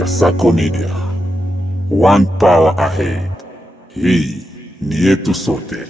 Kasako Media. One power ahead. Hii ni yetu sote.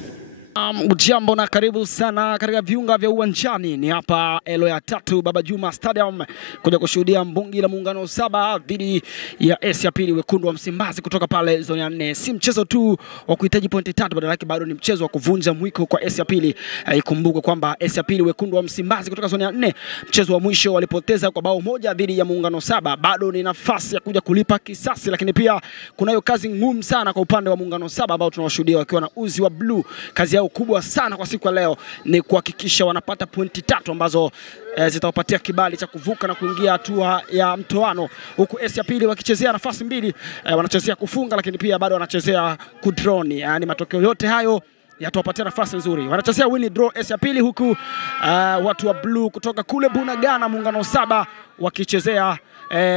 Ujambo na karibu sana katika viunga vya uwanjani. Ni hapa Eloya 3 Baba Juma Stadium kuja kushuhudia mbungi la muungano 7 dhidi ya S ya pili wekundu wa Msimbazi kutoka pale zone ya 4. Si mchezo tu wa kuhitaji pointi 3, badala yake bado ni mchezo wa kuvunja mwiko kwa S ya pili. Ikumbuke kwamba S ya pili wekundu wa Msimbazi kutoka zone ya 4, mchezo wa mwisho walipoteza kwa bao moja dhidi ya muungano 7. Bado ni nafasi ya kuja kulipa kisasi, lakini pia kunayo kazi ngumu sana kwa upande wa muungano 7 ambao tunawashuhudia wakiwa na uzi wa blue. Kazi yao kubwa sana kwa siku ya leo ni kuhakikisha wanapata pointi 3 ambazo zitawapatia kibali cha kuvuka na kuingia hatua ya mtoano, huku S ya pili wakichezea nafasi mbili, wanachezea kufunga lakini pia bado wanachezea kudroni. Yani matokeo yote hayo yatawapatia nafasi nzuri. Wanachezea win draw S ya pili, huku watu wa blue kutoka kule Bunagana muungano 7 wakichezea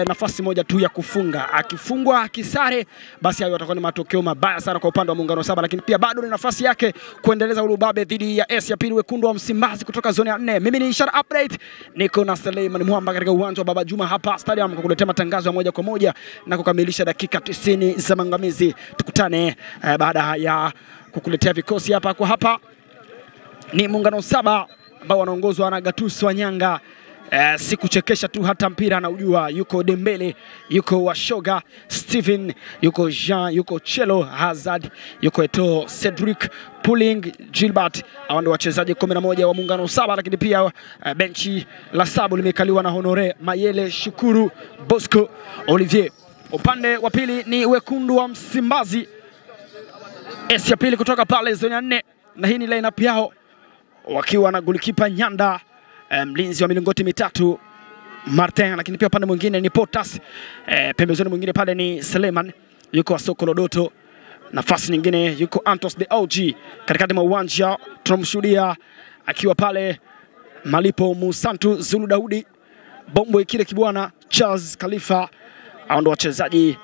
nafasi moja tu ya kufunga. Akifungwa akisare, basi hayo yatakuwa ni matokeo mabaya sana kwa upande wa muungano 7, lakini pia bado ni nafasi yake kuendeleza ulubabe dhidi ya S ya pili wekundu wa Msimbazi kutoka zone ya 4. Mimi ni Ishara Update, niko na Suleiman Mwamba katika uwanja wa Baba Juma hapa stadium kukuletea matangazo ya moja kwa moja na kukamilisha dakika 90 za mangamizi. Tukutane baada ya kukuletea vikosi hapa kwa hapa. Ni muungano 7 ambao wanaongozwa na Gatus Wanyanga. Si kuchekesha tu, hata mpira anaujua. Yuko Dembele, yuko Washoga, Steven, yuko Jean, yuko Chelo, Hazard, yuko Eto, Cedric, Pulling, Gilbert. Hao ndio wachezaji 11 wa muungano 7, lakini pia benchi la 7 limekaliwa na Honore, Mayele, Shukuru, Bosco, Olivier. Upande wa pili ni wekundu wa Msimbazi, S ya pili kutoka pale zone ya 4, na hii ni lineup yao wakiwa na golikipa Nyanda, mlinzi wa milingoti mitatu Martin, lakini pia upande mwingine ni Potas, pembezoni mwingine pale ni Suleiman, yuko Sokolo Doto, nafasi nyingine yuko Antos the OG. Katikati mwa uwanja tunamshuhudia akiwa pale Malipo Musantu, Zulu Daudi, Bombo Ikile Kibwana, Charles Khalifa. Hao ndio wachezaji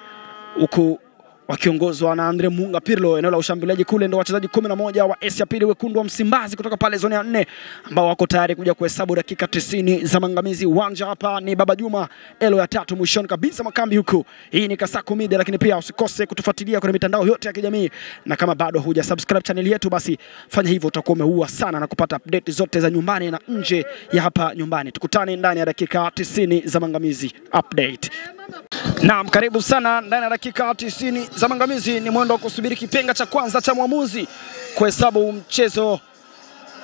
huku wakiongozwa na Andre Munga Pirlo. Eneo la ushambuliaji kule ndio wachezaji 11 wa S ya pili wekundu wa Msimbazi kutoka pale zone ya 4 ambao wako tayari kuja kuhesabu dakika 90 za mangamizi. Uwanja hapa ni Baba Juma, Eloya 3 mwishoni kabisa makambi huku. Hii ni Kasako Media, lakini pia usikose kutufuatilia kwenye mitandao yote ya kijamii, na kama bado huja subscribe channel yetu basi fanya hivyo, utakuwa umeua sana na kupata update zote za nyumbani na nje ya hapa nyumbani. Tukutane ndani ya dakika 90 za mangamizi update. Naam, karibu sana ndani ya dakika 90 za mangamizi. Ni mwendo wa kusubiri kipenga cha kwanza cha mwamuzi kuhesabu mchezo.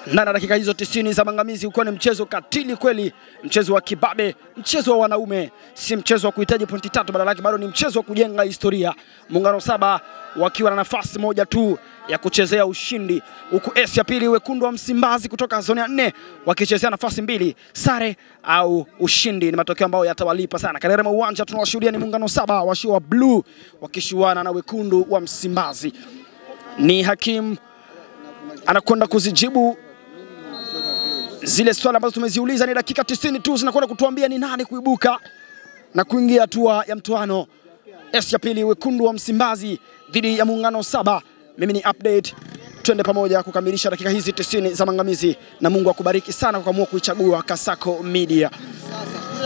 Ndani ya dakika hizo 90 za mangamizi uko ni mchezo katili kweli, mchezo wa kibabe, mchezo wa wanaume, si mchezo wa kuhitaji pointi 3, badala yake bado ni mchezo wa kujenga historia. Muungano 7 wakiwa na nafasi moja tu ya kuchezea ushindi, huku S ya pili wekundu wa Msimbazi kutoka zone ya 4 wakichezea nafasi mbili, sare au ushindi. Ni matokeo ambayo yatawalipa sana. Katika uwanja tunawashuhudia ni muungano 7 washio wa blue wakishuana na wekundu wa Msimbazi. Ni Hakim anakwenda kuzijibu zile swali ambazo tumeziuliza. Ni dakika 90 tu zinakwenda kutuambia ni nani kuibuka na kuingia hatua ya mtoano. S ya pili wekundu wa Msimbazi dhidi ya muungano 7. Mimi ni Update, twende pamoja kukamilisha dakika hizi 90 za mangamizi, na Mungu akubariki sana kwa kuamua kuichagua Kasako Media.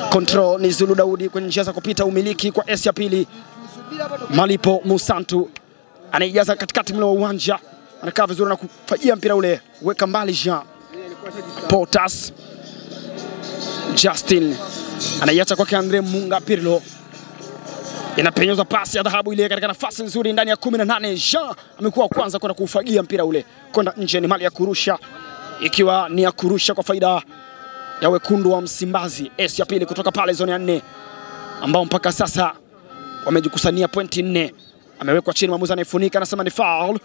Control ni Zulu Daudi kwenye njia za kupita, umiliki kwa S ya pili. Malipo Musantu anaijaza katikati mle wa uwanja, anakaa vizuri na kufajia mpira ule, weka mbali Jean. Potas, Justin anaiacha kwake Andre Munga Pirlo, inapenyeza pasi ya dhahabu ile katika nafasi nzuri ndani ya 18. Jean amekuwa kwanza kwenda kufagia mpira ule kwenda nje, ni mali ya kurusha, ikiwa ni ya kurusha kwa faida ya wekundu wa Msimbazi. S ya pili kutoka pale zone ya 4 ambao mpaka sasa wamejikusania pointi 4. Amewekwa chini, mwamuzi anaifunika, anasema ni foul.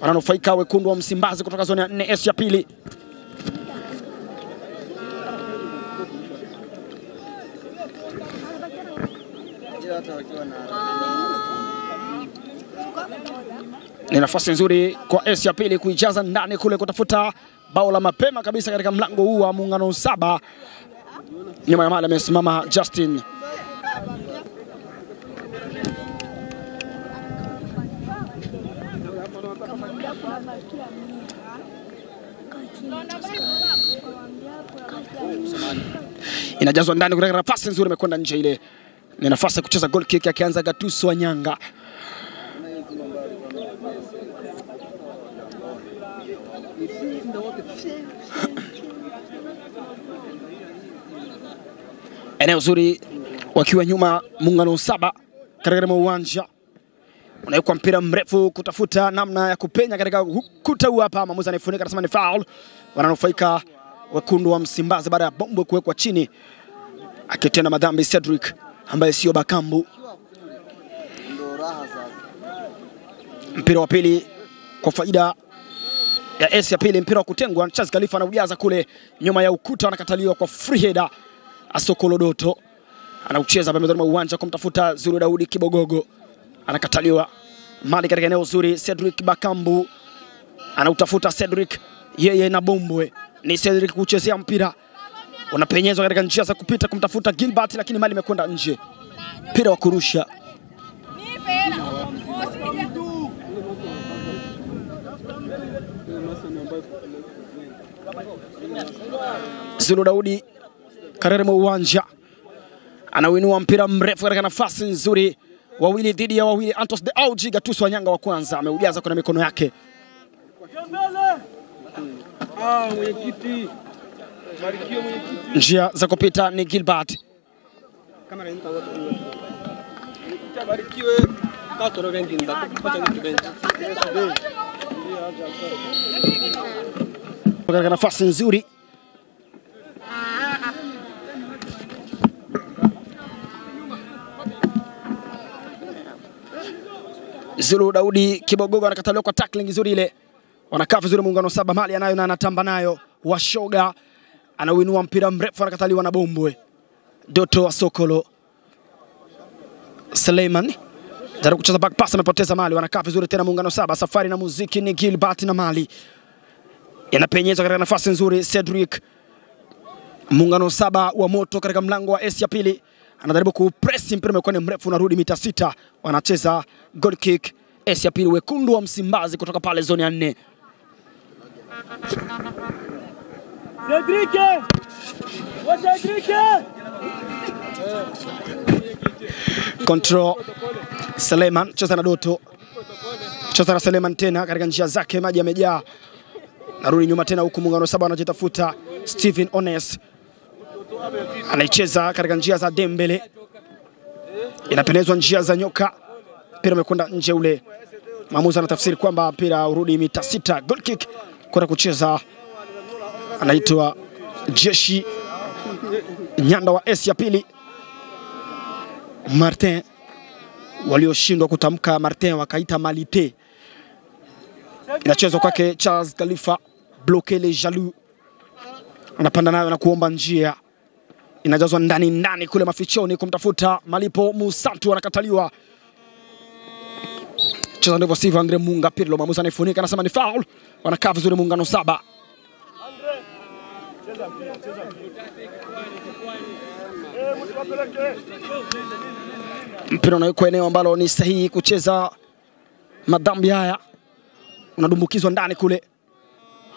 Wananufaika wekundu wa Msimbazi kutoka zone ya 4, S ya pili. Ni nafasi nzuri kwa S ya pili kuijaza ndani kule kutafuta bao la mapema kabisa katika mlango huu wa muungano 7. Nyuma ya mali amesimama Justin. Inajazwa ndani kutoka nafasi nzuri, imekwenda nje ile. Ni nafasi ya kucheza goal kick akianza Gatuso Wanyanga. Eneo zuri wakiwa nyuma Muungano Saba katika uwanja. Unawekwa mpira mrefu kutafuta namna ya kupenya katika ukuta huu hapa. Mwamuzi anafunika anasema ni foul. Wananufaika wekundu wa Msimbazi baada ya bombo kuwekwa chini. Akitenda madhambi Cedric ambaye sio Bakambu. Mpira wa pili kwa faida ya S ya pili, mpira wa kutengwa. Charles Khalifa anaujaza kule nyuma ya ukuta, anakataliwa kwa free header. Asokolo Doto anaucheza pembezoni mwa uwanja kumtafuta Zulu Daudi Kibogogo, anakataliwa. Mali katika eneo zuri, Cedric Bakambu anautafuta Cedric, yeye na Bombwe. Ni Cedric kuchezea mpira, unapenyezwa katika njia za kupita kumtafuta Gilbert, lakini mali imekwenda nje. Mpira wa kurusha. Zulu Daudi karere mwa uwanja anauinua mpira mrefu katika nafasi nzuri, wawili dhidi ya wawili. Antos de Auji, Gatuso Wanyanga wa kwanza ameujaza kwa mikono yake. Njia za kupita ni Gilbert. Katika nafasi nzuri Zulu Daudi Kibogogo anakataliwa kwa tackling nzuri ile. Wanakaa vizuri Muungano Saba, mali anayo na anatamba nayo. Washoga anauinua mpira mrefu, anakataliwa na Bombwe. Doto wa Sokolo. Suleiman jaribu kucheza back pass, amepoteza mali. Wanakaa vizuri tena Muungano Saba, safari na muziki ni Gilbert na mali. Yanapenyezwa katika nafasi nzuri Cedric. Muungano Saba wa moto katika mlango wa S ya pili. Anajaribu kupress, mpira umekuwa ni mrefu, unarudi mita 6. Wanacheza goal kick S ya pili, wekundu wa Msimbazi kutoka pale zone ya 4. Cedric control Suleiman, cheza na Doto, cheza na Suleiman tena katika njia zake, maji yamejaa. Narudi nyuma tena huku Muungano Saba anajitafuta Steven Ones, anaicheza katika njia za Dembele, inapendezwa njia za nyoka, mpira umekwenda nje ule. Maamuzi anatafsiri kwamba mpira urudi mita 6. Goal kick kwenda kucheza anaitwa Jeshi Nyanda wa S ya pili. Martin walioshindwa kutamka Martin wakaita Malite. Inachezwa kwake Charles Khalifa, bloquer les jaloux. Anapanda nayo na kuomba njia, inajazwa ndani kule mafichoni kumtafuta Malipo Musantu, anakataliwa. Cheza ndivyo sivyo Andre Munga Pirlo, maamuzi anafunika anasema ni foul. Wanakaa vizuri Muungano Saba. Mpira unawekwa eneo ambalo ni sahihi kucheza madhambi haya, unadumbukizwa ndani kule.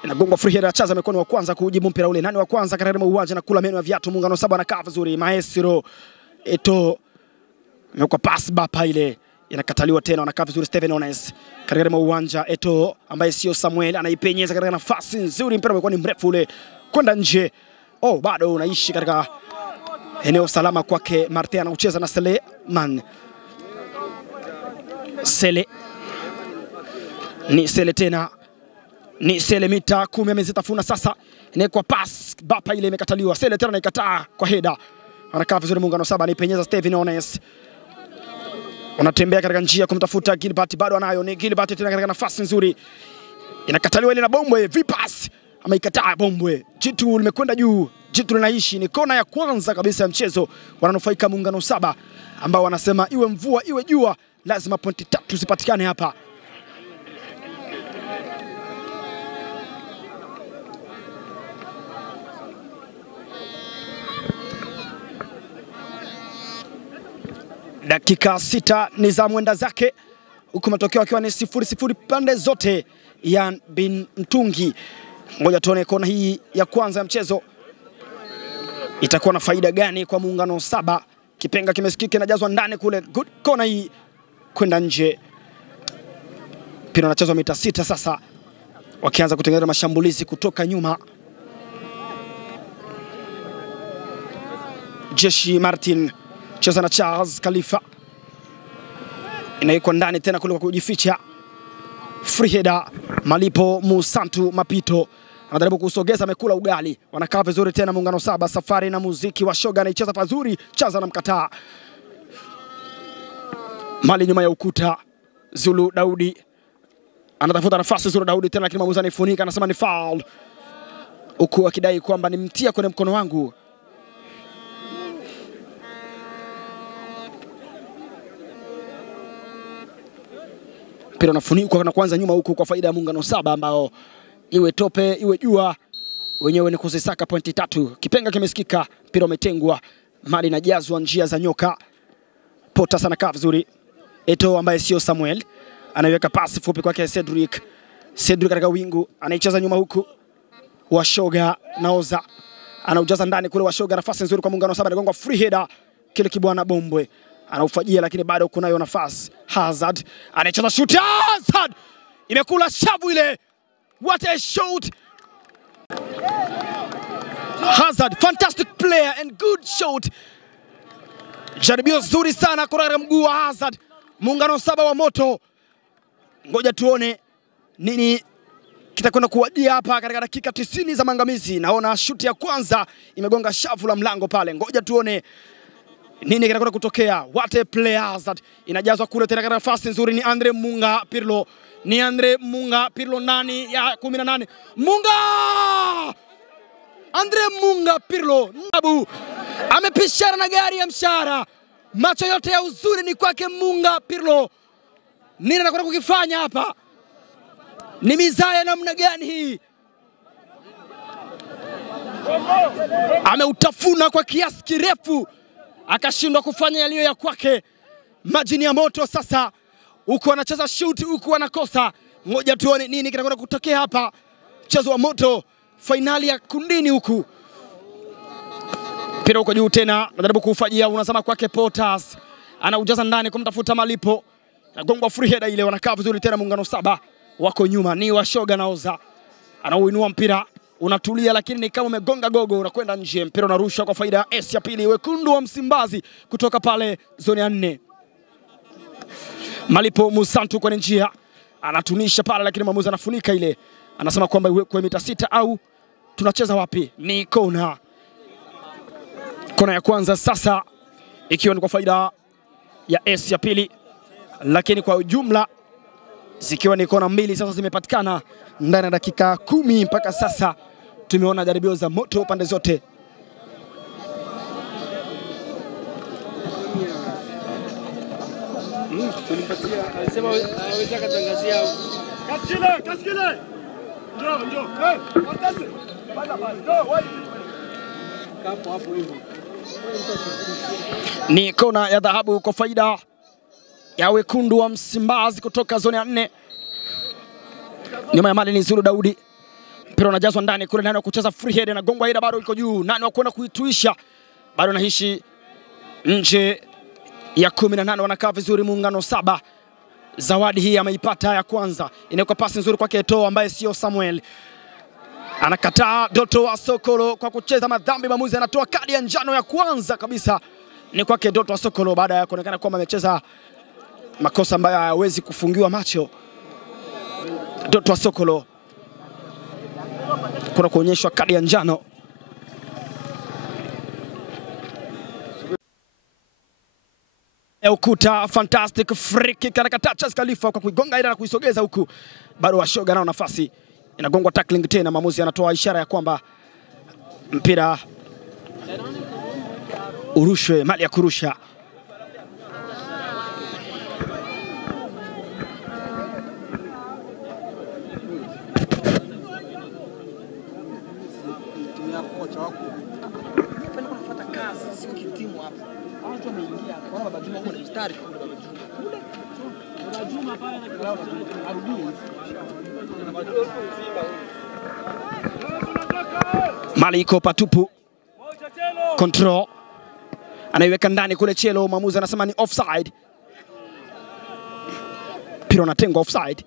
Inagongwa free header, Chaza mikono wa kwanza kujibu mpira ule. Nani wa kwanza katika uwanja na kula meno ya viatu? Muungano Saba anakaa vizuri. Maestro Eto imekuwa pass bapa ile, inakataliwa tena. Anakaa vizuri Steven Ones katika uwanja. Eto ambaye sio Samuel anaipenyeza katika nafasi nzuri, mpira umekuwa ni mrefu ule kwenda nje. Bado unaishi katika eneo salama kwake. Martin anacheza na Suleiman. Sele ni Sele tena, ni Sele mita 10 amezitafuna sasa. Inawekwa pass bapa ile imekataliwa. Sele tena anaikataa kwa header. Anakaa vizuri Muungano Saba, anaipenyeza Steven Ones. Wanatembea katika njia kumtafuta Gilbert, bado anayo. Ni Gilbert tena katika nafasi nzuri, inakataliwa ile na Bombwe. Vipas ameikataa Bombwe. Jitu limekwenda juu, jitu linaishi. Ni kona ya kwanza kabisa ya mchezo, wananufaika Muungano Saba ambao wanasema iwe mvua iwe jua lazima pointi 3 zipatikane hapa. Dakika 6 ni za mwenda zake, huku matokeo akiwa ni 0-0 pande zote ya bin Mtungi. Ngoja tuone kona hii ya kwanza ya mchezo itakuwa na faida gani kwa Muungano Saba. Kipenga kimesikika, inajazwa ndani kule. Good corner hii kwenda nje. Mpira unachezwa mita 6 sasa. Wakianza kutengeneza mashambulizi kutoka nyuma. Jeshi Martin cheza na Charles Khalifa. Inaikwa ndani tena kule kwa kujificha. Free header Malipo Musantu Mapito anajaribu kusogeza, amekula ugali. Wanakaa vizuri tena Muungano Saba. Safari na Muziki wa Shoga anaicheza pazuri, Chaza na mkataa. Mali nyuma ya ukuta. Zulu Daudi anatafuta nafasi. Zulu Daudi tena, lakini mwamuzi anifunika, anasema ni foul, huku akidai kwamba nimtia kwenye mkono wangu. Mpira unafunikwa na kwanza nyuma huku kwa faida ya Muungano Saba, ambao iwe tope iwe jua wenyewe ni kuzisaka pointi 3. Kipenga kimesikika, mpira umetengwa. Mali inajazwa njia za nyoka. Pota sana kaa vizuri. Eto ambaye sio Samuel anaiweka pasi fupi kwake Cedric. Cedric katika wingu anaicheza nyuma huku. Washoga naoza anaujaza ndani kule. Washoga nafasi nzuri kwa Muungano Saba, anagonga free header. Kile kibwana Bombwe anaufajia, lakini bado kunayo nafasi. Hazard anaicheza shoot. Hazard imekula shavu ile. What a shot! Hazard, fantastic player and good shot. Jaribio zuri sana kwa mguu wa Hazard. Muungano Saba wa moto. Ngoja tuone nini kitakwenda kuwadia hapa katika dakika 90 za maangamizi. Naona shoot ya kwanza imegonga shavu la mlango pale. Ngoja tuone nini kitakwenda kutokea. What a player Hazard. Inajazwa kule tena katika nafasi nzuri, ni Andre Munga Pirlo. Ni Andre Munga Pirlo, nani ya 18. Munga! Andre Munga Pirlo Nabu amepishana na gari ya mshahara. Macho yote ya uzuri ni kwake Munga Pirlo. Nini anakwenda kukifanya hapa? Ni mizaya namna gani hii? Ameutafuna kwa kiasi kirefu, akashindwa kufanya yaliyo ya kwake. Majini ya moto sasa. Huku anacheza shoot, huku anakosa. Ngoja tuone nini kitakwenda kutokea hapa. Mchezo wa moto, finali ya kundini huku. Mpira uko juu tena, anajaribu kufajia, unazama kwake Potas. Anaujaza ndani kumtafuta Malipo. Nagongwa free header ile, wanakaa vizuri tena Muungano Saba. Wako nyuma, ni Washoga naoza. Anauinua mpira, unatulia lakini ni kama umegonga gogo, unakwenda nje. Mpira unarusha kwa faida ya S ya pili, Wekundu wa Msimbazi kutoka pale zone ya 4. Malipo Musantu kwenye njia anatunisha pale, lakini mwamuzi anafunika ile, anasema kwamba iwekwe mita 6 au tunacheza wapi? Ni kona. Kona ya kwanza sasa ikiwa ni kwa faida ya S ya pili, lakini kwa ujumla zikiwa ni kona 2 sasa zimepatikana ndani ya dakika 10 mpaka sasa. Tumeona jaribio za moto pande zote. Tulipatia alisema aweza katangazia kaskile njoo fantastic njoo wapi hapo hivyo. Ni kona ya dhahabu kwa faida ya Wekundu wa Msimbazi kutoka zone ya 4. Nyuma ya Mali ni Zulu Daudi. Mpira unajazwa ndani kule, nani wa kucheza free header na gongwa header, bado iko juu. Nani wa kwenda kuituisha? Bado naishi nje ya 18. Wanakaa vizuri Muungano Saba. Zawadi hii ameipata ya kwanza. Inaweka pasi nzuri kwake Eto ambaye sio Samuel. Anakataa Doto wa Sokolo kwa kucheza madhambi. Maamuzi anatoa kadi ya njano ya kwanza kabisa. Ni kwake Doto wa Sokolo baada ya kuonekana kwamba amecheza makosa ambayo hayawezi kufungiwa macho. Doto wa Sokolo kuna kuonyeshwa kadi ya njano. Ukuta fantastic free kick katika Charles Khalifa kwa kuigonga ile na kuisogeza huku. Bado Washoga nao nafasi. Inagongwa tackling tena, maamuzi anatoa ishara ya kwamba mpira urushwe, mali ya kurusha. Mali iko patupu. Control anaiweka ndani kule Chelo, mwamuzi anasema ni offside. Mpira unatengwa offside.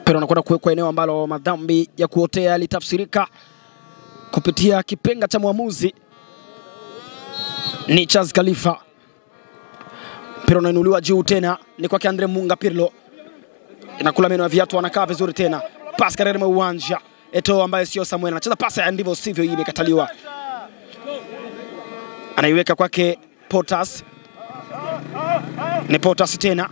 Mpira unakwenda kuwekwa eneo ambalo madhambi ya kuotea yalitafsirika kupitia kipenga cha mwamuzi ni Charles Khalifa. Mpira unainuliwa juu tena, ni kwake Andre Munga. Pirlo inakula meno ya viatu, anakaa vizuri tena. Pasi katika uwanja. Eto'o ambaye sio Samuel anacheza pasi ya ndivyo sivyo, hii imekataliwa. Anaiweka kwake Potas. Ni Potas tena.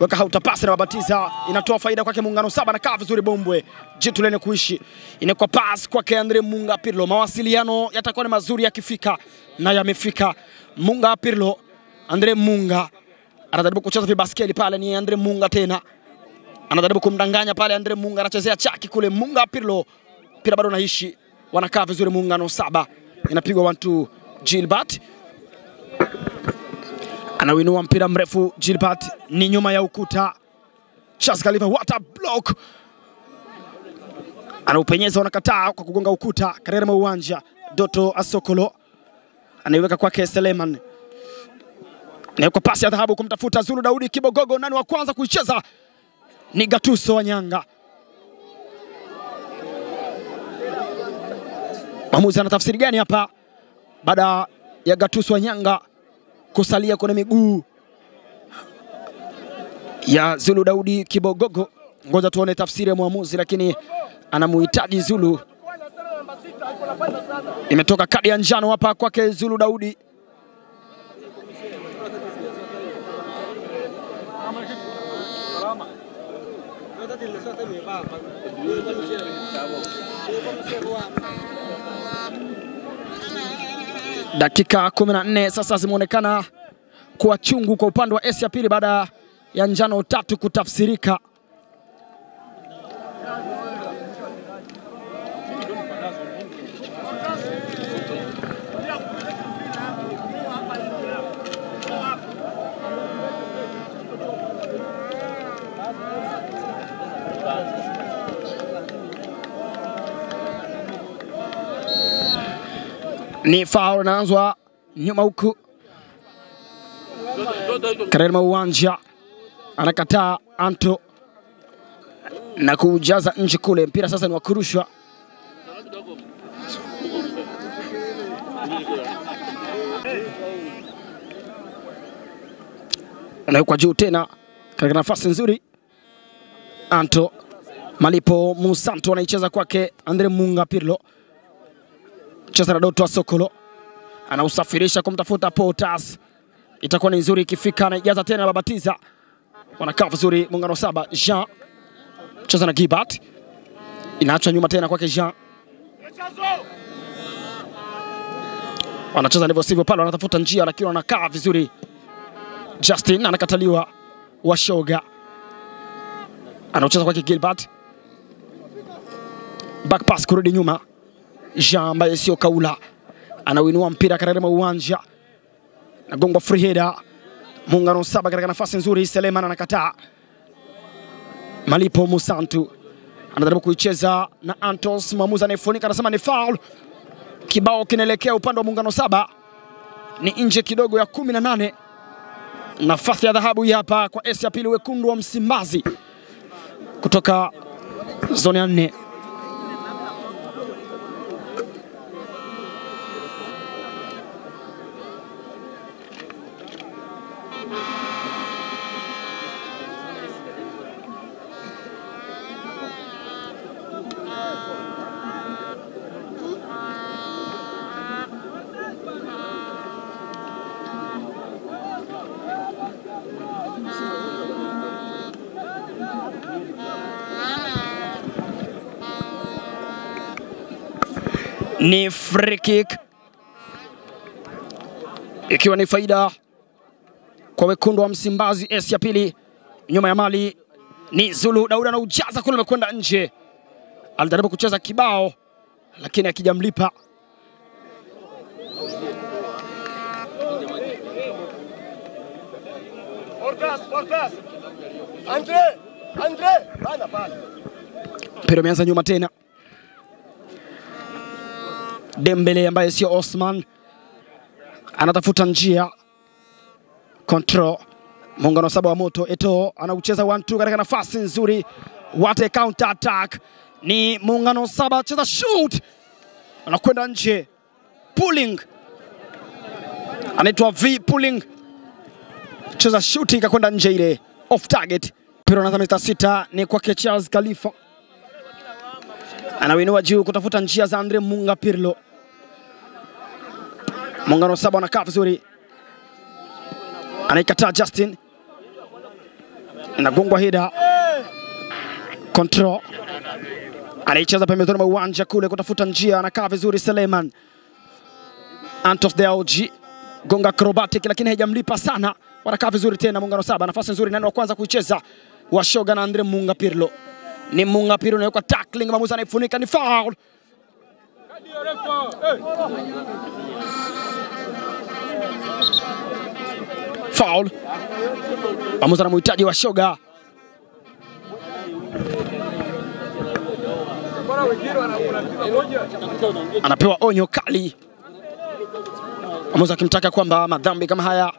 Weka hauta pasi na Babatiza, inatoa faida kwake Muungano Saba, anakaa vizuri Bombwe. Jitu lene kuishi. Inakuwa pass kwake Andre Munga. Pirlo, mawasiliano yatakuwa ni mazuri yakifika na yamefika. Munga Pirlo, Andre Munga anajaribu kucheza vibaskeli pale, ni Andre Munga tena. Anajaribu kumdanganya pale Andre Munga, anachezea chaki kule. Munga Pirlo, pira bado naishi. Wanakaa vizuri Muungano Saba. Inapigwa 1-2 Gilbert. Anawinua mpira mrefu Gilbert, ni nyuma ya ukuta. Charles Khalifa, what a block. Anaupenyeza, wanakataa kwa kugonga ukuta. Karere mwa uwanja. Doto Asokolo anaiweka kwake Seleman. Na kwa pasi ya dhahabu kumtafuta Zulu Daudi Kibogogo. Nani wa kwanza kuicheza? Ni Gatuso Wanyanga. Mwamuzi anatafsiri gani hapa baada ya Gatuso Wanyanga kusalia kwenye miguu ya Zulu Daudi Kibogogo? Ngoja tuone tafsiri ya mwamuzi, lakini anamuhitaji Zulu. Imetoka kadi ya njano hapa kwake Zulu Daudi. Dakika 14 sasa zimeonekana kuwa chungu kwa upande wa Asia pili baada ya njano 3 kutafsirika. Ni foul inaanzwa nyuma huku. Karema uwanja anakataa Anto na kujaza nje kule. Mpira sasa ni wa kurushwa. Anawekwa juu tena katika nafasi nzuri. Anto Malipo Musanto anaicheza kwake Andre Munga. Pirlo cheza na Doto Asokolo, anausafirisha kumtafuta Potas. Itakuwa ni nzuri ikifika, anaijaza tena Babatiza. Wanakaa vizuri Muungano Saba. Jean cheza na Gilbert, inaachwa nyuma tena kwake Jean. Wanacheza ndivyo sivyo pale, wanatafuta njia lakini wanakaa vizuri. Justin anakataliwa. Washoga anacheza kwake Gilbert, back pass kurudi nyuma. Jean ambaye sio Kaula anawinua mpira katika uwanja, nagongwa free header. Muungano Saba katika nafasi nzuri. Seleman anakataa. Malipo Musantu anajaribu kuicheza na Antos. Mwamuzi anayefunika anasema ni foul. Kibao kinaelekea upande wa Muungano Saba, ni nje kidogo ya 18. Nafasi ya dhahabu hapa kwa Asia pili, wekundu wa Msimbazi kutoka zone ya 4. Ni free kick, ikiwa ni faida kwa wekundu wa Msimbazi. Asia pili nyuma ya mali ni Zulu Daudi, na ujaza kule umekwenda nje. Alijaribu kucheza kibao lakini akijamlipa. Portas. Andre. Mpira umeanza nyuma tena. Dembele ambaye sio Osman anatafuta njia. Control. Muungano saba wa moto. Eto'o anaucheza 1-2 katika nafasi nzuri. What a counter attack. Ni muungano saba, cheza shoot. Anakwenda nje. Pulling. Anaitwa V pulling. Cheza shoot ikakwenda nje ile. Off target. Mpira unaanza mita 6 ni kwake Charles Khalifa. Anawinua juu kutafuta njia za Andre Munga Pirlo. Muungano saba anakaa vizuri. Anaikataa Justin. Inagongwa hida. Control. Anaicheza pembezoni mwa uwanja kule kutafuta njia, anakaa vizuri Seleman. Antos Deauji gonga acrobatic lakini haijamlipa sana. Wanakaa vizuri tena muungano saba, nafasi nzuri nani wa kwanza kuicheza. Washoga na Andre Munga Pirlo. Ni Munga Pirlo anaweka tackling, maamuzi anaifunika, ni foul. Foul. Maamuzi anamhitaji Washoga. Anapewa onyo kali. Maamuzi akimtaka kwamba madhambi kama haya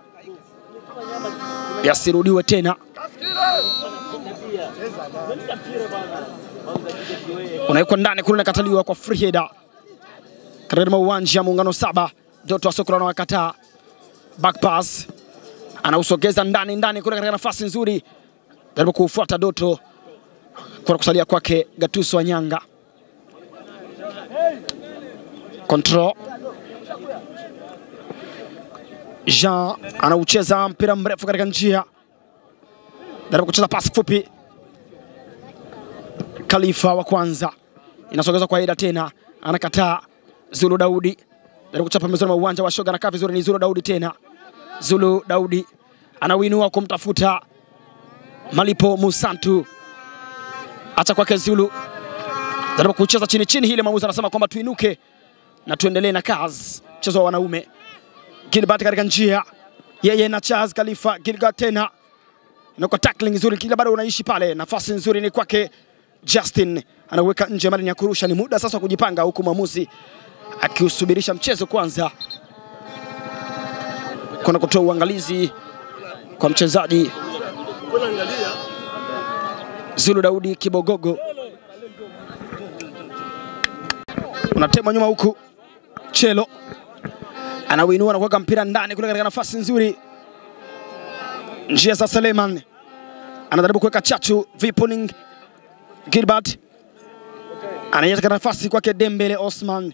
yasirudiwe tena. Unawekwa ndani kule, nakataliwa kwa free header. Katika uwanja muungano saba, Doto Asokolo anawakataa. Back pass. Anausogeza ndani kule katika nafasi nzuri. Jaribu kufuata Doto. Kwa kusalia kwake Gatuso Wanyanga. Control. Jean anaucheza mpira mrefu katika njia. Jaribu kucheza pasi fupi. Khalifa wa kwanza. Inasogezwa kwa Ida tena. Anakataa. Zulu Daudi. Jaribu kuchapa pembezoni mwa uwanja. Washoga anakaa vizuri, ni Zulu Daudi tena. Zulu Daudi anawinua kumtafuta Malipo Musantu. Acha kwake Zulu. Jaribu kucheza chini hile, maamuzi anasema kwamba tuinuke na tuendelee na kazi. Mchezo wa wanaume. Gilbert katika njia. Yeye na Charles Khalifa. Gilbert tena. Inakuwa tackling nzuri, kila bado unaishi pale. Nafasi nzuri ni kwake Justin. Anaweka nje, mali ya kurusha. Ni muda sasa kujipanga, huku mwamuzi akiusubirisha mchezo kwanza. Kuna kutoa uangalizi kwa mchezaji Zulu Daudi Kibogogo. Unatema nyuma huku. Chelo anawinua na kuweka mpira ndani kule katika nafasi nzuri. Njia za Seleman. Anajaribu kuweka chachu. Vipuning. Gilbert anayeka nafasi kwake Dembele Osman.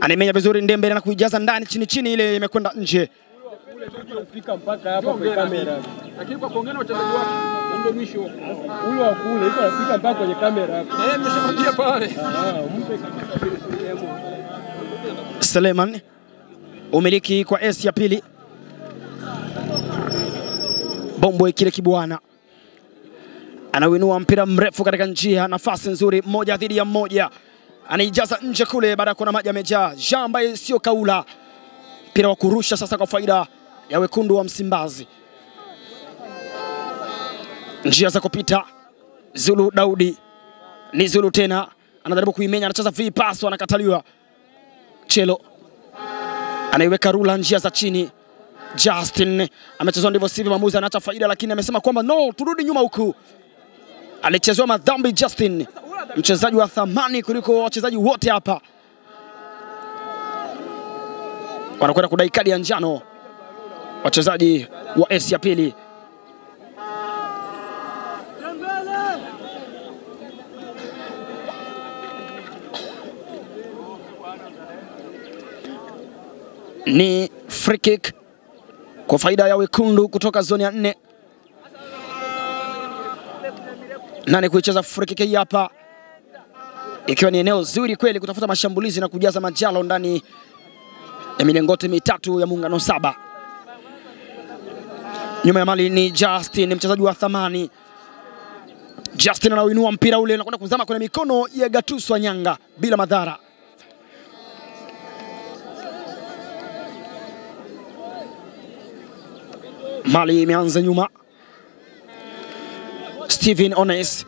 Anemenya vizuri Dembele na kuijaza ndani chini ile imekwenda nje. Ufika mpaka hapa kwa kamera. Lakini kwa kuongea na wachezaji wake ndio mwisho. Ule wa kule iko anafika mpaka kwenye kamera hapo. Na yeye ameshapatia pale. Umpe kabisa. Seleman umiliki kwa S ya pili. Bombo kile Kibwana. Anawinua mpira mrefu katika njia, nafasi nzuri, moja dhidi ya moja. Anaijaza nje kule baada ya kuna maji yamejaa. Jean ambaye sio kaula. Mpira wa kurusha sasa kwa faida ya wekundu wa Msimbazi. Njia za kupita. Zulu Daudi. Ni Zulu tena. Anajaribu kuimenya, anacheza vipaso, anakataliwa. Chelo anaiweka rula njia za chini. Justin amechezwa ndivyo sivyo, maamuzi anaacha faida, lakini amesema kwamba no, turudi nyuma huku. Alichezewa madhambi Justin, mchezaji wa thamani kuliko wachezaji wote hapa. Wanakwenda kudai kadi ya njano wachezaji wa S ya pili. Ni free kick kwa faida ya wekundu kutoka zoni ya 4. Nani kuicheza free kick hii hapa, ikiwa ni eneo zuri kweli kutafuta mashambulizi na kujaza majalo ndani ya milingoti mitatu ya muungano saba. Nyuma ya mali ni Justin, mchezaji wa thamani. Justin anauinua mpira ule, unakwenda kuzama kwenye mikono ya Gatuso Wanyanga bila madhara. Mali imeanza nyuma. Steven Ones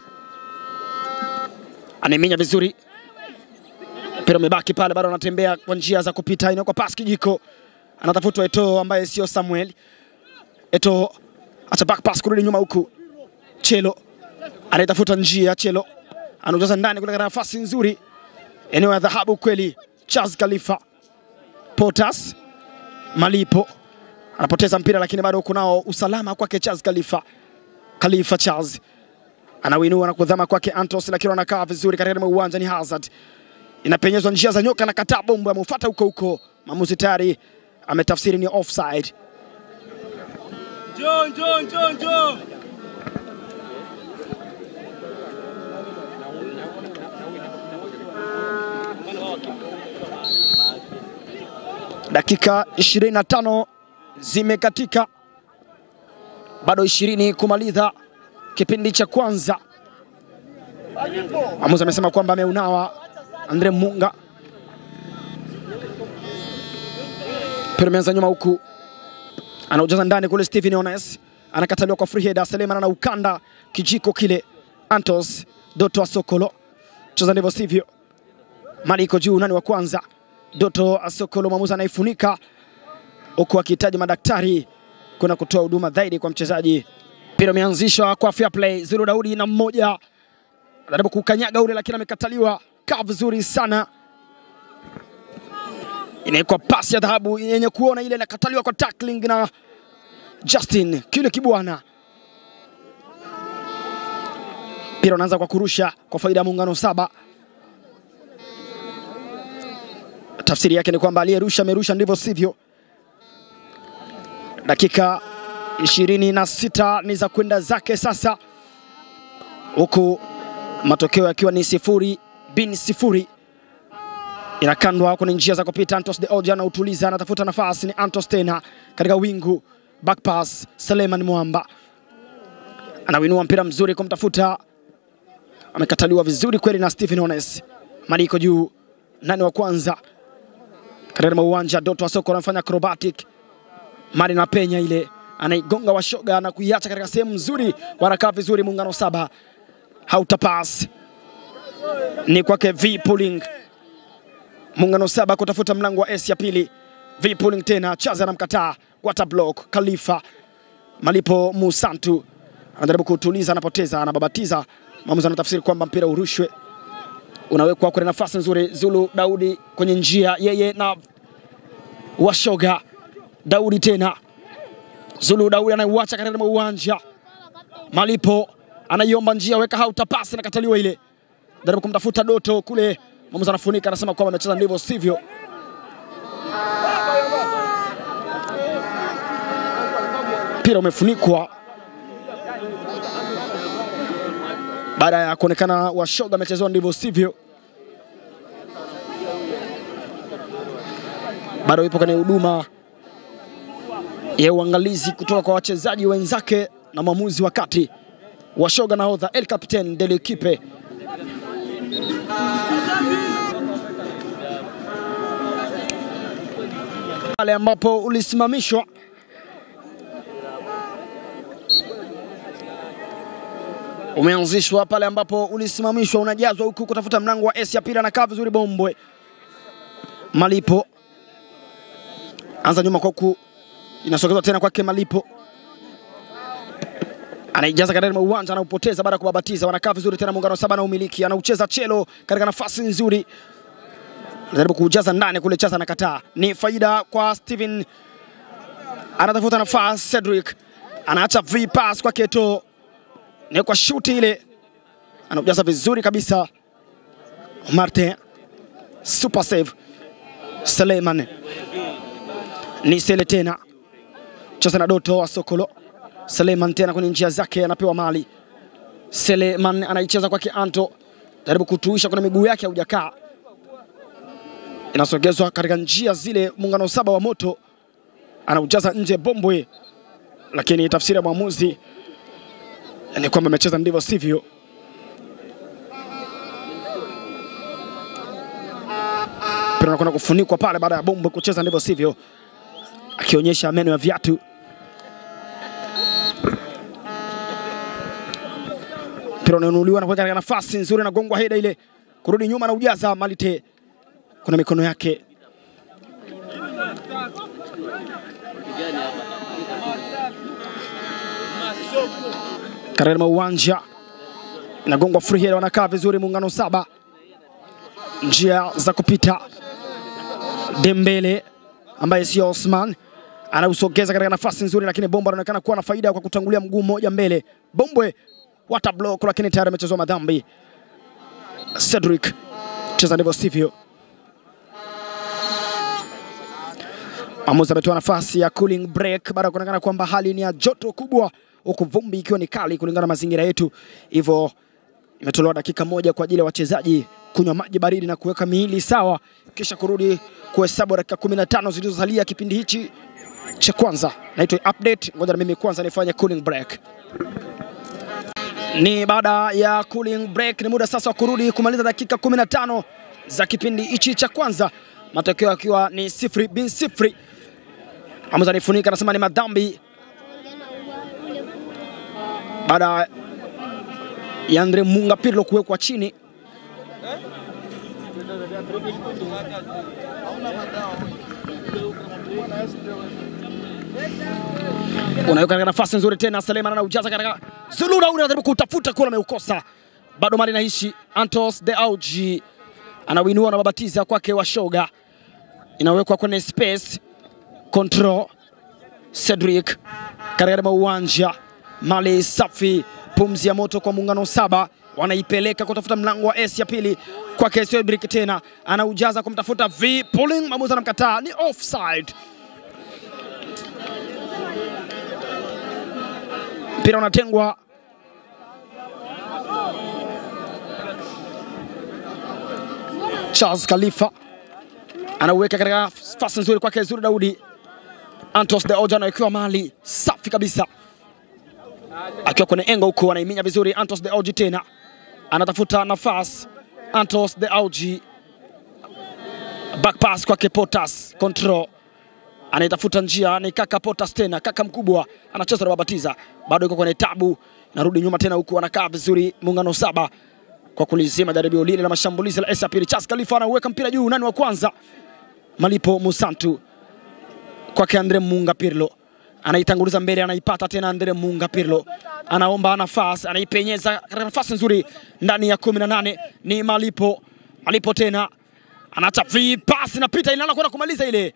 aneminya vizuri, mpira umebaki pale, bado anatembea kwa njia za kupita, ina kwa pass kijiko, anatafutwa Eto'o ambaye sio Samuel. Eto'o acha back pass kurudi nyuma huku, Chelo anatafuta njia, Chelo anajaza ndani kule, nafasi nzuri, eneo ya dhahabu kweli. Charles Khalifa Potas Malipo anapoteza mpira, lakini bado kunao usalama kwake Charles Khalifa Charles anawinua na kudhama kwake Antos, lakini anakaa vizuri katika uwanja. Ni Hazard, inapenyezwa njia za nyoka na kataa bomba, amefuata huko. Maamuzi tayari ametafsiri ni offside. John. Dakika 25 zimekatika, bado 20 kumaliza kipindi cha kwanza. Maamuzi amesema kwamba ameunawa Andre Munga. Pira meanza nyuma huku, anaujaza ndani kule. Steven Ones anakataliwa kwa free header. Seleman na ukanda kijiko kile. Antos Doto Asokolo cheza ndivyo sivyo, mali iko juu. Nani wa kwanza? Doto Asokolo. Maamuzi anaifunika huku akihitaji madaktari kuna kutoa huduma zaidi kwa mchezaji. Pira umeanzishwa kwa fair play. Zulu Daudi na mmoja anajaribu kukanyaga ule, lakini amekataliwa. Kaa vizuri sana, inaikuwa pasi ya dhahabu yenye kuona ile, inakataliwa kwa tackling na Justin kile Kibwana. Pira anaanza kwa kurusha kwa faida ya Muungano Saba. Tafsiri yake ni kwamba aliyerusha amerusha ndivyo sivyo. Dakika 26 ni za kwenda zake sasa, huku matokeo yakiwa ni 0-0. Inakandwa kwenye njia za kupita. Antos de Oja na utuliza, anatafuta nafasi. Ni Antos tena katika wingu, back pass. Seleman Mwamba anawinua mpira mzuri kumtafuta, amekataliwa vizuri kweli na Steven Ones. Mali iko juu. Nani wa kwanza katika uwanja? Doto Asoko anafanya acrobatic, mali na penya ile, anaigonga Washoga na kuiacha katika sehemu nzuri. Wanakaa vizuri Muungano Saba. Hautapass ni kwake V Pulling. Muungano Saba kutafuta mlango wa S ya pili. V Pulling tena, Chaza anamkataa. Water block. Khalifa Malipo Musantu anajaribu kutuliza, anapoteza, anababatiza. Maamuzi anatafsiri kwamba mpira urushwe, unawekwa kwenye nafasi nzuri. Zulu Daudi kwenye njia, yeye na Washoga. Daudi tena, Zulu Daudi anaiacha katika uwanja. Malipo anaiomba njia, weka hautapasi, na kataliwa ile. Jaribu kumtafuta Doto kule, maamuzi anafunika, anasema kwamba amecheza ndivyo sivyo. Mpira umefunikwa baada ya kuonekana Washoga amechezwa ndivyo sivyo. Bado ipo kwenye huduma ya uangalizi kutoka kwa wachezaji wenzake na mwamuzi wakati. Washoga nahodha El Capitaine de l'Equipe. Pale ambapo ulisimamishwa, umeanzishwa pale ambapo ulisimamishwa, unajazwa huku kutafuta mlango wa S ya pili. Anakaa vizuri Bombwe. Malipo anza nyuma kwa huku, inasogezwa tena kwake Malipo, anaijaza katika uwanja, anaupoteza baada ya kubabatiza. Wanakaa vizuri tena Muungano Saba na umiliki, anaucheza Chelo katika nafasi nzuri, anajaribu kujaza ndani kule. Chaza anakataa, ni faida kwa Steven, anatafuta nafasi. Cedric anaacha V pass kwa Keto, ni kwa shoot ile, anaujaza vizuri kabisa. Martin super save. Seleman ni Sele tena, cheza na Doto Asokolo. Seleman tena kwenye njia zake, anapewa mali. Seleman anaicheza kwake Anto, jaribu kutuisha kwenye miguu yake, haujakaa, inasogezwa katika njia zile. Muungano Saba wa moto anaujaza nje Bombwe, lakini tafsiri ya mwamuzi ni kwamba amecheza ndivyo sivyo. Pira anakwenda kufunikwa pale baada ya Bombwe kucheza ndivyo sivyo, akionyesha meno ya viatu. Mpira unanunuliwa na kuweka katika nafasi nzuri na gongwa heda ile. Kurudi nyuma na ujaza Malite. Kuna mikono yake. Katika uwanja inagongwa free header, wanakaa vizuri Muungano Saba. Njia za kupita. Dembele ambaye sio Osman anausogeza katika nafasi nzuri, lakini Bombo anaonekana kuwa na faida kwa kutangulia mguu mmoja mbele. Bombwe wata block, lakini tayari amechezwa madhambi. Cedric cheza ndivyo sivyo. Amuza ametoa nafasi ya cooling break baada ya kuonekana kwamba hali ni ya joto kubwa huku vumbi ikiwa ni kali kulingana na mazingira yetu. Hivyo imetolewa dakika moja kwa ajili ya wachezaji kunywa maji baridi na kuweka miili sawa, kisha kurudi kuhesabu dakika 15 zilizosalia kipindi hichi cha kwanza. Naitwa update, ngoja na mimi kwanza nifanye cooling break. Ni baada ya cooling break, ni muda sasa wa kurudi kumaliza dakika 15 za kipindi hichi cha kwanza. Matokeo yakiwa ni 0-0. Amuza nifunika, anasema ni madhambi baada ya Andre Munga Pirlo kuwekwa chini. Unaweka katika nafasi nzuri tena, Suleiman anaujaza katika Zulura, unajaribu kutafuta kula, ameukosa. Bado mali naishi. Antos de Auji anawinua na babatiza kwake Washoga, inawekwa kwenye space. Control Cedric katika uwanja, mali safi, pumzi ya moto kwa Muungano Saba. Wanaipeleka kutafuta mlango wa S ya pili kwake Cedric, tena anaujaza kumtafuta V pulling, maamuzi anamkataa, ni offside. Mpira unatengwa. Charles Khalifa anauweka katika nafasi nzuri kwake Zuri Daudi. Antos de Oja anawekewa mali safi kabisa, akiwa kwenye engo huko, anaiminya vizuri. Antos de Oji tena anatafuta nafasi. Antos de Oji, back pass kwake Potas. Control anaitafuta njia, ni kaka Potas tena, kaka mkubwa anacheza na babatiza, bado yuko kwenye tabu. Narudi nyuma tena huku, anakaa vizuri Muungano Saba kwa kulizima jaribio lile la mashambulizi la S pili. Charles Khalifa anaweka mpira juu, nani wa kwanza? Malipo Musantu kwake Andre Munga Pirlo, anaitanguliza mbele, anaipata tena Andre Munga Pirlo, anaomba nafasi, anaipenyeza katika nafasi nzuri ndani ya 18. Ni Malipo tena anaacha vipasi na pita, inaanza kwenda kumaliza ile.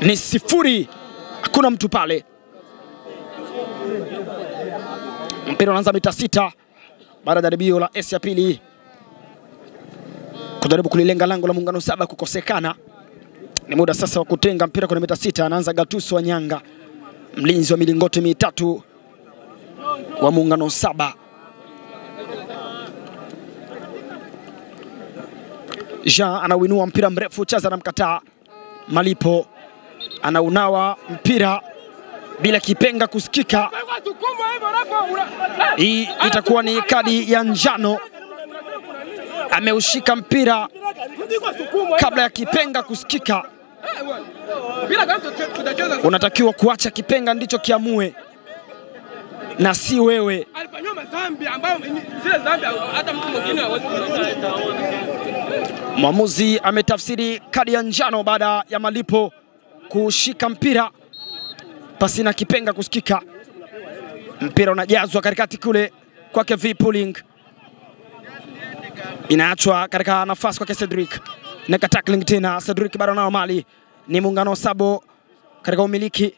Ni 0, hakuna mtu pale. Mpira unaanza mita 6 baada ya jaribio la S ya pili kujaribu kulilenga lango la Muungano Saba kukosekana. Ni muda sasa wa kutenga mpira kwenye mita 6. Anaanza Gatuso Wanyanga, mlinzi wa milingoti mitatu wa Muungano Saba. Jean anawinua mpira mrefu, Chaza na mkataa. Malipo anaunawa mpira bila kipenga kusikika. Hii itakuwa ni kadi ya njano. Ameushika mpira kabla ya kipenga kusikika. Unatakiwa kuacha kipenga ndicho kiamue na si wewe. Mwamuzi ametafsiri kadi ya njano baada ya Malipo kushika mpira pasina kipenga kusikika. Mpira unajazwa katikati kule kwake V pulling, inaachwa katika nafasi kwake Cedric. Neka tackling tena, Cedric bado nao mali. Ni Muungano Saba katika umiliki.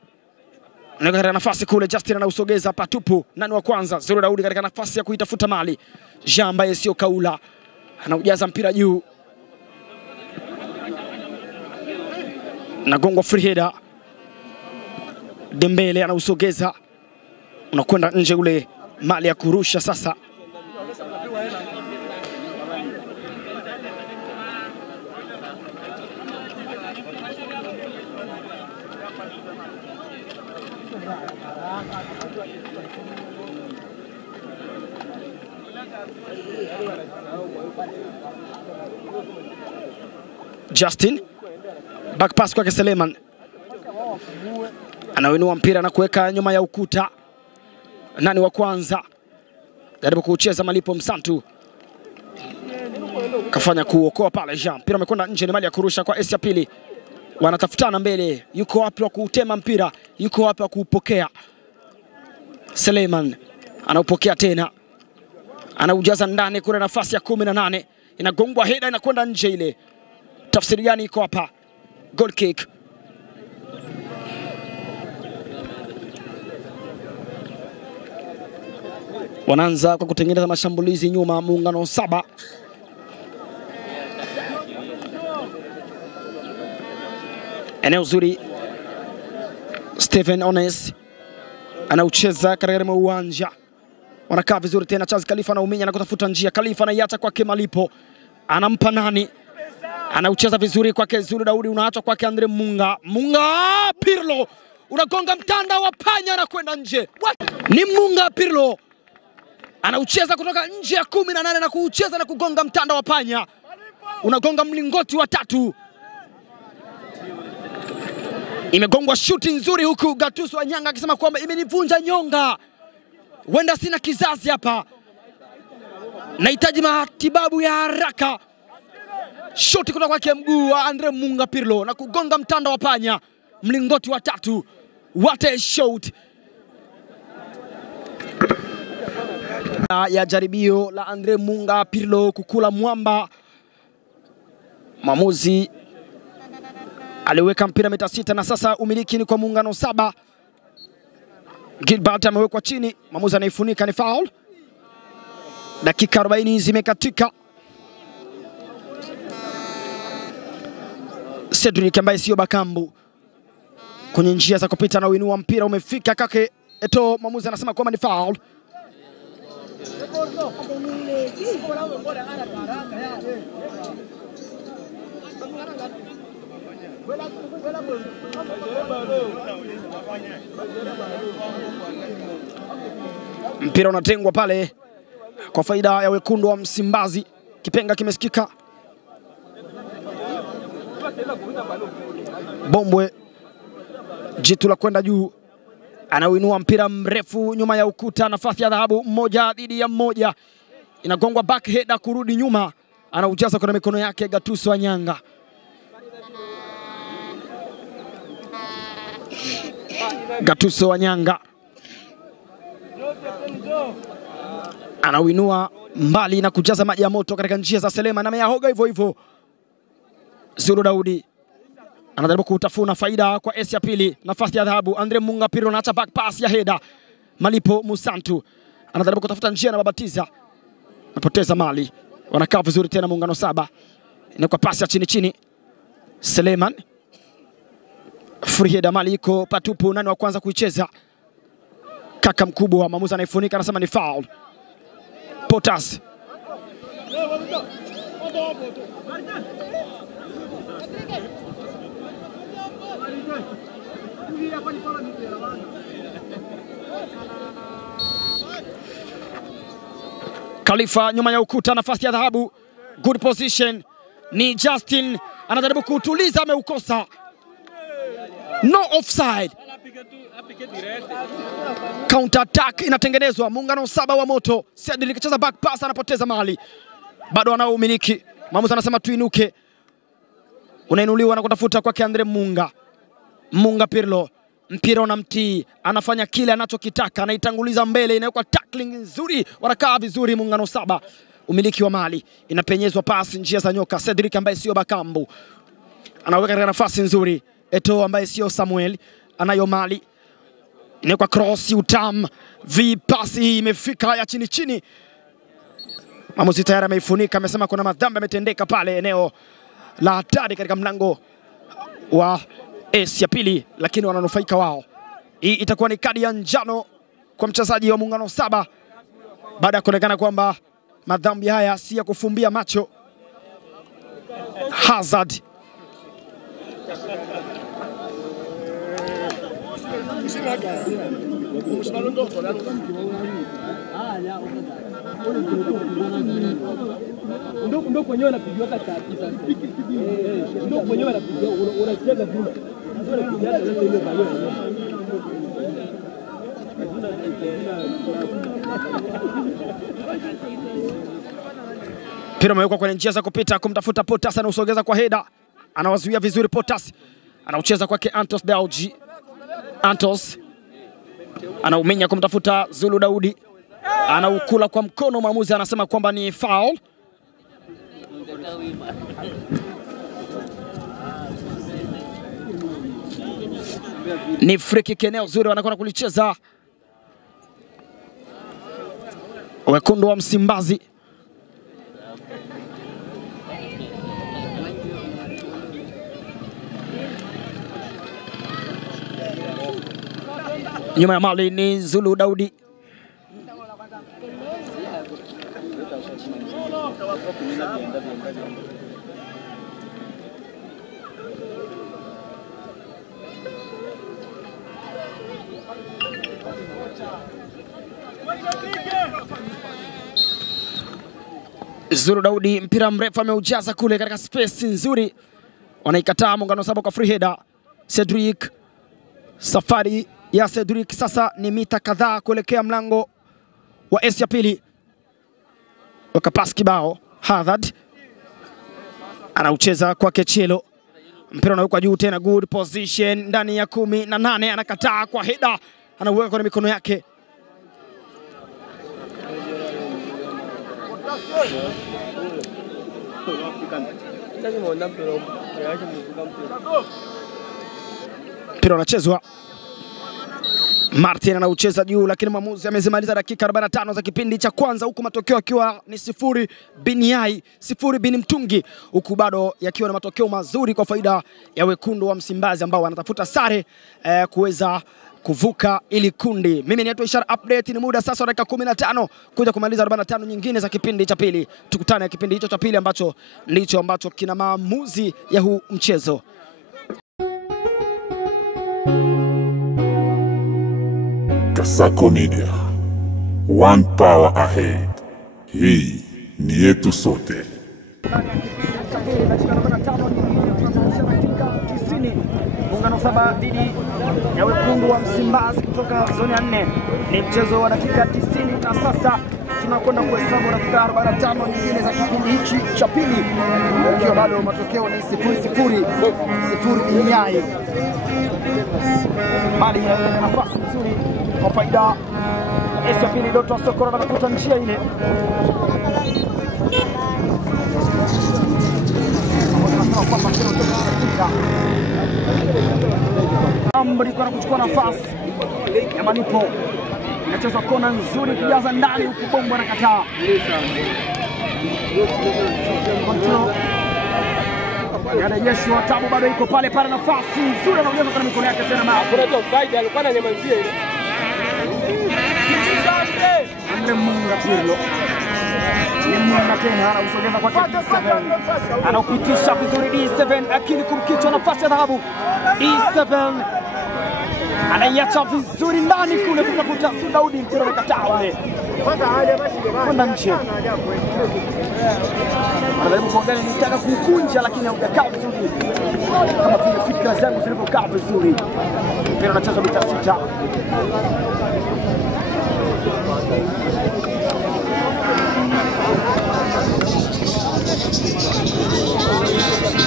Neka katika nafasi kule, Justin anausogeza patupu. Nani wa kwanza? Zuri Daudi katika nafasi ya kuitafuta mali. Jean ambaye sio kaula anaujaza mpira juu, nagongwa free header. Dembele anausogeza, unakwenda nje ule, mali ya kurusha sasa. Justin, back pass kwake Suleiman, anawinua mpira na kuweka nyuma ya ukuta. nani wa kwanza. Jaribu kucheza Malipo Msantu. Kafanya kuokoa pale Jean. Mpira umekwenda nje, ni mali ya kurusha kwa S ya pili. Wanatafutana mbele. Yuko wapi wa kuutema mpira? Yuko wapi wa kuupokea? Suleiman anaupokea tena. Anaujaza ndani kule, nafasi ya 18. Inagongwa heda, inakwenda nje ile. Tafsiri gani iko hapa? Goal kick. Wanaanza kwa kutengeneza mashambulizi nyuma, Muungano 7. Eneo zuri. Stephen Ones anaucheza katika uwanja. Wanakaa vizuri tena. Charles Khalifa anauminya na kutafuta njia. Khalifa anaiacha kwake Malipo. Anampa nani? Anaucheza vizuri kwake Zulu Daudi, unaachwa kwake Andre Munga. Munga Pirlo unagonga mtanda wa panya na kwenda nje. Ni Munga Pirlo anaucheza kutoka nje ya 18 na kuucheza na kugonga mtanda wa panya. Unagonga mlingoti wa 3. Imegongwa shuti nzuri huku Gatuso Wanyanga akisema kwamba imenivunja nyonga. Wenda sina kizazi hapa. Nahitaji matibabu ya haraka. Shuti kutoka kwake mguu wa Andre Munga Pirlo na kugonga mtanda wa panya. Mlingoti wa 3. What a shot. Ya jaribio la Andre Munga Pirlo kukula mwamba. Maamuzi aliweka mpira mita 6 na sasa umiliki ni kwa Muungano 7. Gilbert amewekwa chini, maamuzi anaifunika, ni foul. Dakika 40 zimekatika. Cedric ambaye sio Bakambu kwenye njia za kupita na uinua mpira umefika kake Eto, maamuzi anasema kwamba ni foul. Mpira unatengwa pale kwa faida ya wekundu wa Msimbazi. Kipenga kimesikika. Bombwe jitu la kwenda juu. Anauinua mpira mrefu nyuma ya ukuta, nafasi ya dhahabu 1 dhidi ya 1. Inagongwa back header kurudi nyuma. Anaujaza kwa mikono yake Gatuso Wanyanga. Gatuso Wanyanga anauinua mbali na kujaza maji ya moto katika njia za Selema na ameyahoga hivyo hivyo. Zulu Daudi anajaribu kutafuna faida kwa S ya pili, nafasi ya dhahabu. Andre Munga Pirlo anaacha back pass ya heda. Malipo Msantu anajaribu kutafuta njia na babatiza. Anapoteza mali. Wanakaa vizuri tena Muungano 7. Ni kwa pasi ya chini chini. Suleiman. Free header, mali iko patupu, nani wa kwanza kuicheza? Kaka mkubwa, maamuzi anaifunika, anasema ni foul. Potas. Khalifa nyuma ya ukuta, nafasi ya dhahabu. Good position. Ni Justin anajaribu kuutuliza, ameukosa. No offside. Counter attack inatengenezwa. Muungano 7 wa moto. Cedric cheza back pass, anapoteza mali. Bado anao umiliki. Maamuzi anasema tuinuke. Unainuliwa na kutafuta kwake Andre Munga. Munga Pirlo. Mpira unamtii. Anafanya kile anachokitaka. Anaitanguliza mbele, inawekwa tackling nzuri. Wanakaa vizuri Muungano 7. Umiliki wa mali. Inapenyezwa pasi njia za nyoka. Cedric ambaye sio Bakambu anaweka katika nafasi nzuri. Eto ambaye sio Samuel anayo mali. Inawekwa cross utam. Vipasi imefika ya chini chini. Maamuzi tayari ameifunika, amesema kuna madhambi yametendeka pale eneo la hatari katika mlango wa S ya pili, lakini wananufaika wao. Hii itakuwa ni kadi ya njano kwa mchezaji wa Muungano 7 baada ya kuonekana kwamba madhambi haya si ya kufumbia macho. Hazard Ndio kwenyewe anapigiwa kata sasa. Ndio kwenyewe anapigiwa unacheza bila. Ndio anapigiwa sasa ile balio. Mpira umewekwa kwenye njia za kupita kumtafuta Potas, anausogeza kwa Heda. Anawazuia vizuri Potas. Anaucheza kwake Antos Dauji. Antos anaumenya kumtafuta Zulu Daudi. Anaukula kwa mkono, mwamuzi anasema kwamba ni foul. Ni free kick, eneo zuri wanakwenda kulicheza wekundu wa Msimbazi. Nyuma ya mali ni Zulu Daudi. Zulu Daudi, mpira mrefu ameujaza kule katika space nzuri. Wanaikataa Muungano Saba kwa free header. Cedric, safari ya Cedric sasa ni mita kadhaa kuelekea mlango wa S ya pili. Wakapasi kibao. Hazard anaucheza kwa Kechelo. Mpira unawekwa juu tena, good position ndani ya 18, anakataa kwa header. Anauweka kwenye mikono yake. Mpira unachezwa. Martin anaucheza juu, lakini mwamuzi amezimaliza dakika 45 za kipindi cha kwanza, huku matokeo yakiwa ni 0 bin Yai, 0 bin Mtungi, huku bado yakiwa na matokeo mazuri kwa faida ya wekundu wa Msimbazi ambao wanatafuta sare kuweza kuvuka ili kundi. Mimi naitwa Ishara Update, ni muda sasa wa dakika 15 kuja kumaliza 45 nyingine za kipindi cha pili. Tukutane kipindi hicho cha pili ambacho ndicho ambacho kina maamuzi ya huu mchezo. Kasako Media, one power ahead. Hii ni yetu sote. Muungano Saba dhidi ya wekundu wa Msimbazi kutoka zoni ya 4. Ni mchezo wa dakika 90 na sasa tunakwenda kuhesabu dakika 45 nyingine za kipindi hichi cha pili. Ikiwa bado matokeo ni 0 bin Yai. Mali ya nafasi nzuri kwa faida ya pili. Doto Sokora anakuta njia ile. Ambri kwa kuchukua nafasi ya Manipo. Inachezwa kona nzuri kujaza ndani, huku Bombo anakataa. Control. Yanarejeshwa, Tabu bado iko pale pale, nafasi nzuri anaongeza kwa mikono yake tena na kuna offside alikuwa ananyamazia ile. Andre Munga Pirlo. Ni Munga tena anausogeza kwa D7. Anaupitisha vizuri D7, akili kumkichwa, nafasi ya dhahabu. D7 anaiacha vizuri ndani kule kutafuta Daudi, mpira unakataa ule. Kwenda nje. Anajaribu kuangalia, nitaka kukunja lakini haujakaa vizuri kama vile fikra zangu zilivyokaa vizuri. Mpira unachezwa mita 6.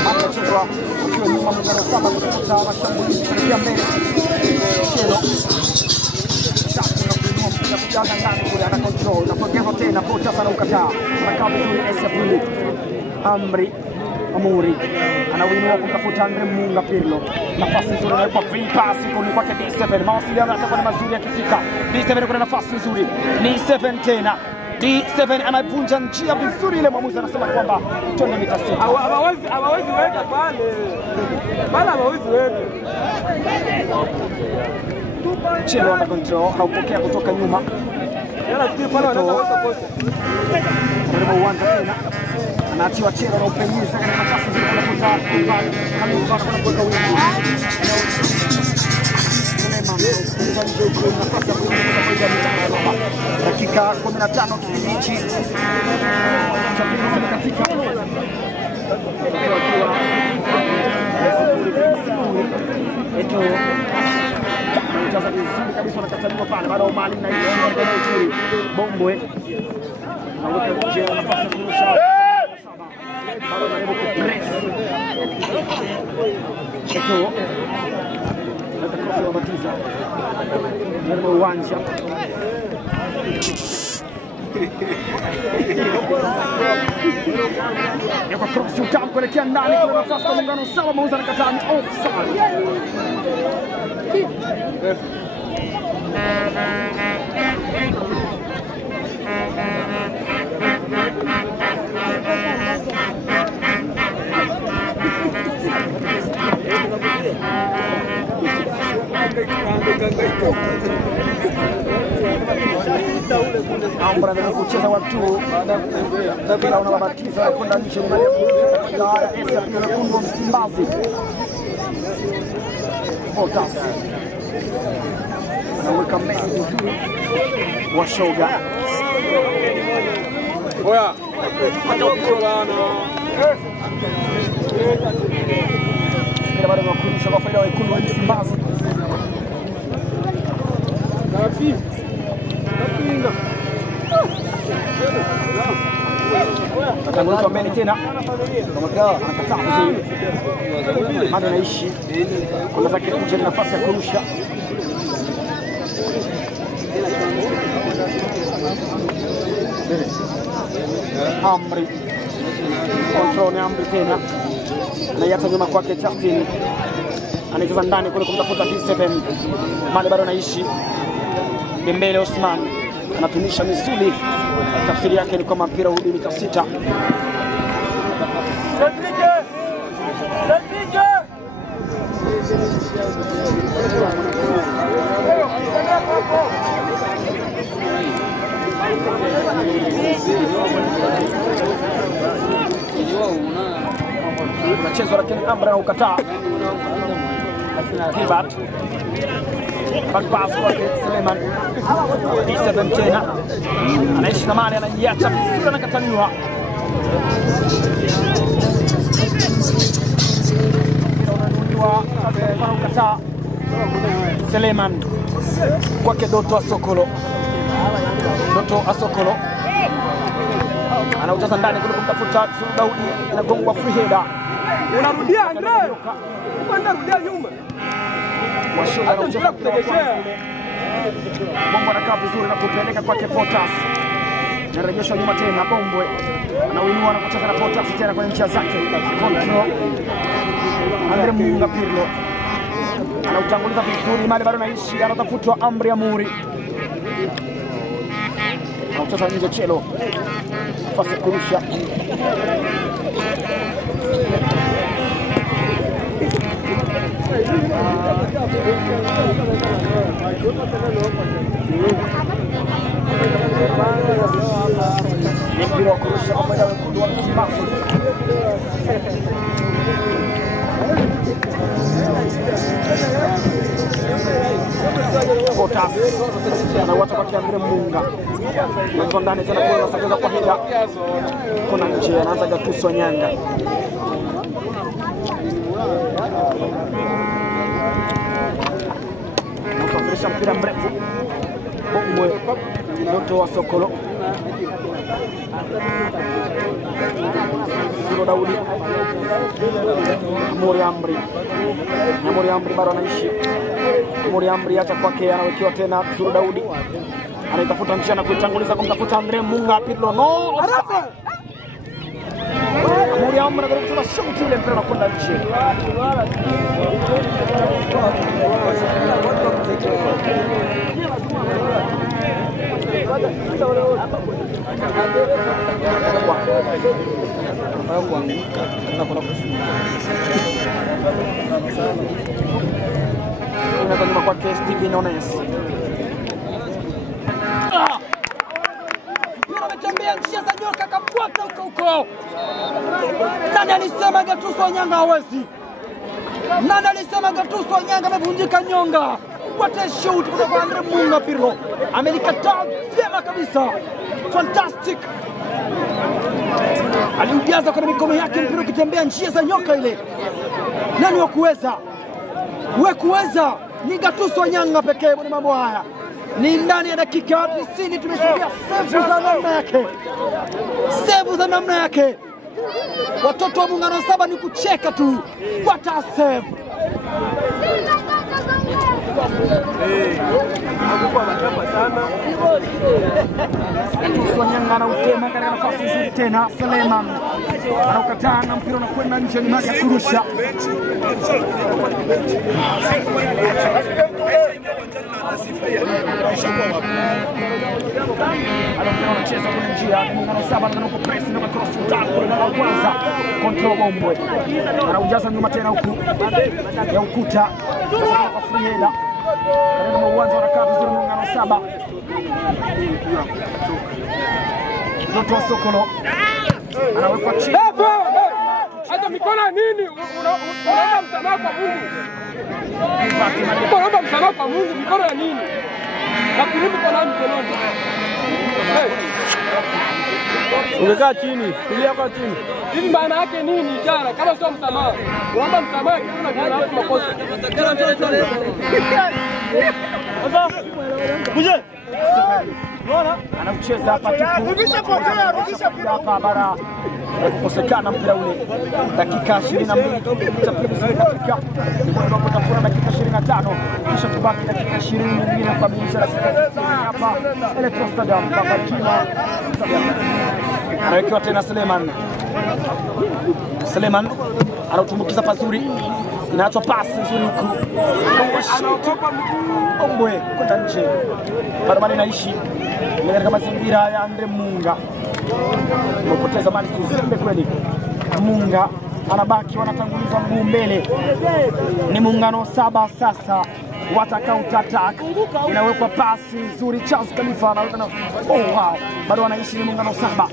Anachezwa ukiwa nyuma Muungano Saba kutafuta mashambulizi kuelekea mbele. Chelo kujaza ndani kule, ana control, nafogeza tena, Potas anaukataa, anakaa vizuri S ya pili. Amuri anawinua kutafuta Andre Munga Pirlo, nafasi nzuri kwa free pass kwa kwake D7. Mawasiliano yatakuwa ni mazuri yakifika. D7 kuna nafasi nzuri, D7 tena, D7 anapunja njia vizuri ile, mwamuzi anasema kwamba twende mita 6. Hawawezi weka pale. Bala hawawezi weka. Chelo ana control, anaupokea kutoka nyuma. Yana fikiri pale wanaweza kosa. Ndio uwanja tena. Anaachiwa Chelo na upenyeza katika nafasi nzuri kunafuta Kumbani. Kama kuna kuweka wingi. Nafasi ya kuingia mita 7. Dakika 15 kipindi hichi. Katika Anajaza vizuri kabisa anakataliwa pale. Bado Mali na hiyo ndio nzuri. Bombwe. Anaweka nje nafasi ya kurusha. Bado anajaribu kupress. Cheto. Ndio batiza. Ndio uwanja. Kwa cross utam kuelekea ndani kwa nafasi kwa Muungano Saba. Mauza anakataa, ni offside. Ambra ndio kucheza watu mpira unabatiza kwenda nje ni ya AS Wekundu wa Msimbazi. Potas anaweka mbele vizuri wa Shoga. Oya, ndio bana. Mpira bado unakurusha kwa faida ya Wekundu wa Msimbazi. Atangulizwa mbele tena. Anakataa vizuri. Bado anaishi. Kuna zake nje nafasi ya kurusha. Amri. Control ni Amri tena. Anaiacha nyuma kwake Justin. Anacheza ndani kule kumtafuta D7. Mali bado anaishi. Dembele Osman anatunisha misuli. Tafsiri yake ni kama mpira urudi mita 6. Mchezo lakini Ambra na ukataa. Hibat back pass kwa Suleiman. D7 tena anaishi na Mali, anajiacha vizuri, anakataliwa. Unanuliwa sasa, ukataa. Suleiman kwake Doto Asokolo. Doto Asokolo anaujaza ndani kule kumtafuta Daudi, inagongwa free header. Unarudia Andre. Kwenda rudia nyuma. Washoga anacheza kutegeshea. Bombo anakaa vizuri na kupeleka kwake Potas. Anarejeshwa nyuma tena Bombwe. Anauinua na kucheza na Potas tena kwenye njia zake. Control. Andre Munga Pirlo. Anautanguliza vizuri, Mali bado anaishi, anatafutwa Amri Amuri. Anacheza nje Chelo. Fasi kurusha. Ni mpira wa kurusha kwa faida ya Wekundu wa Msimbazi. Potas anawata kwa Andre Munga. Mwanzo ndani tena kwa anasogeza kwa hida. Kuna nje anaanza Gatuso Nyanga. Anasafirisha mpira mrefu. Bombwe Doto Asokolo. Zuro Daudi. Amuri Amri. Amuri Amri bado anaishi. Amuri Amri acha kwake, anawekewa tena Zuro Daudi. Anaitafuta njia na kuitanguliza kumtafuta Andre Munga Pirlo. No! Amuri Amri anataka shuti ile mpira unakwenda nje. Unataka kwake Steven Ones. Anatembea njia za nyoka, kafuata huko. Nani alisema Gatuso Nyanga hawezi? Nani alisema Gatuso Nyanga amevunjika nyonga? What a shoot kutoka kwa Andre Munga Pirlo. Amelikataa vyema kabisa. Fantastic. Aliujaza kwa mikono yake mpira ukitembea njia za nyoka ile. Nani wa kuweza? Wewe kuweza ni Gatuso Wanyanga pekee mwenye mambo haya. Ni ndani ya dakika 90 tumeshuhudia save za namna yake. Save za namna yake. Watoto wa Muungano Saba ni kucheka tu. What a save. Gatuso Wanyanga anautema katika nafasi nzuri tena. Suleiman anaukataa na mpira unakwenda nje, ni mali ya kurusha. Anacheza kwenye njia, Muungano Saba anakuwa press na cross tatu kwa kwanza. Control Ombwe. Anaujaza nyuma tena huku ya ukuta. Sasa kwa free header. Katika uwanja wanakaa vizuri Muungano Saba. Ndoto Sokolo. Anawekwa chini. Hata mikono nini? Unaomba msamaha kwa Mungu. Unaomba msamaha kwa Mungu, mikono ya nini? Na kurudi kwa nani mkononi? Ungekaa chini, tulia kwa chini. Hivi maana yake nini ishara? Kama sio msamaha. Unaomba msamaha kuna vile hapo makosa. Sasa, kuje. Unaona? Anamcheza hapa kitu. Rudisha hapa bara. Kukosekana mpira ule. Dakika 22 kupita pili dakika. Ndio kutafuta dakika 25. Kisha tubaki dakika 20 nyingine kwa biashara hapa Electro Stadium Baba Juma. Anawekewa tena Suleiman anautumbukiza pazuri. Inaachwa pasi nzuri huku. Ombwe kwenda nje. Barabara inaishi. Ni katika mazingira ya Andre Munga. Mpoteza mali kuzembe kweli. Munga anabaki, wanatanguliza mguu mbele. Ni Muungano Saba sasa. Wata counter attack. Inawekwa pasi nzuri, Charles Khalifa anaweka na wow. Bado wanaishi ni Muungano Saba.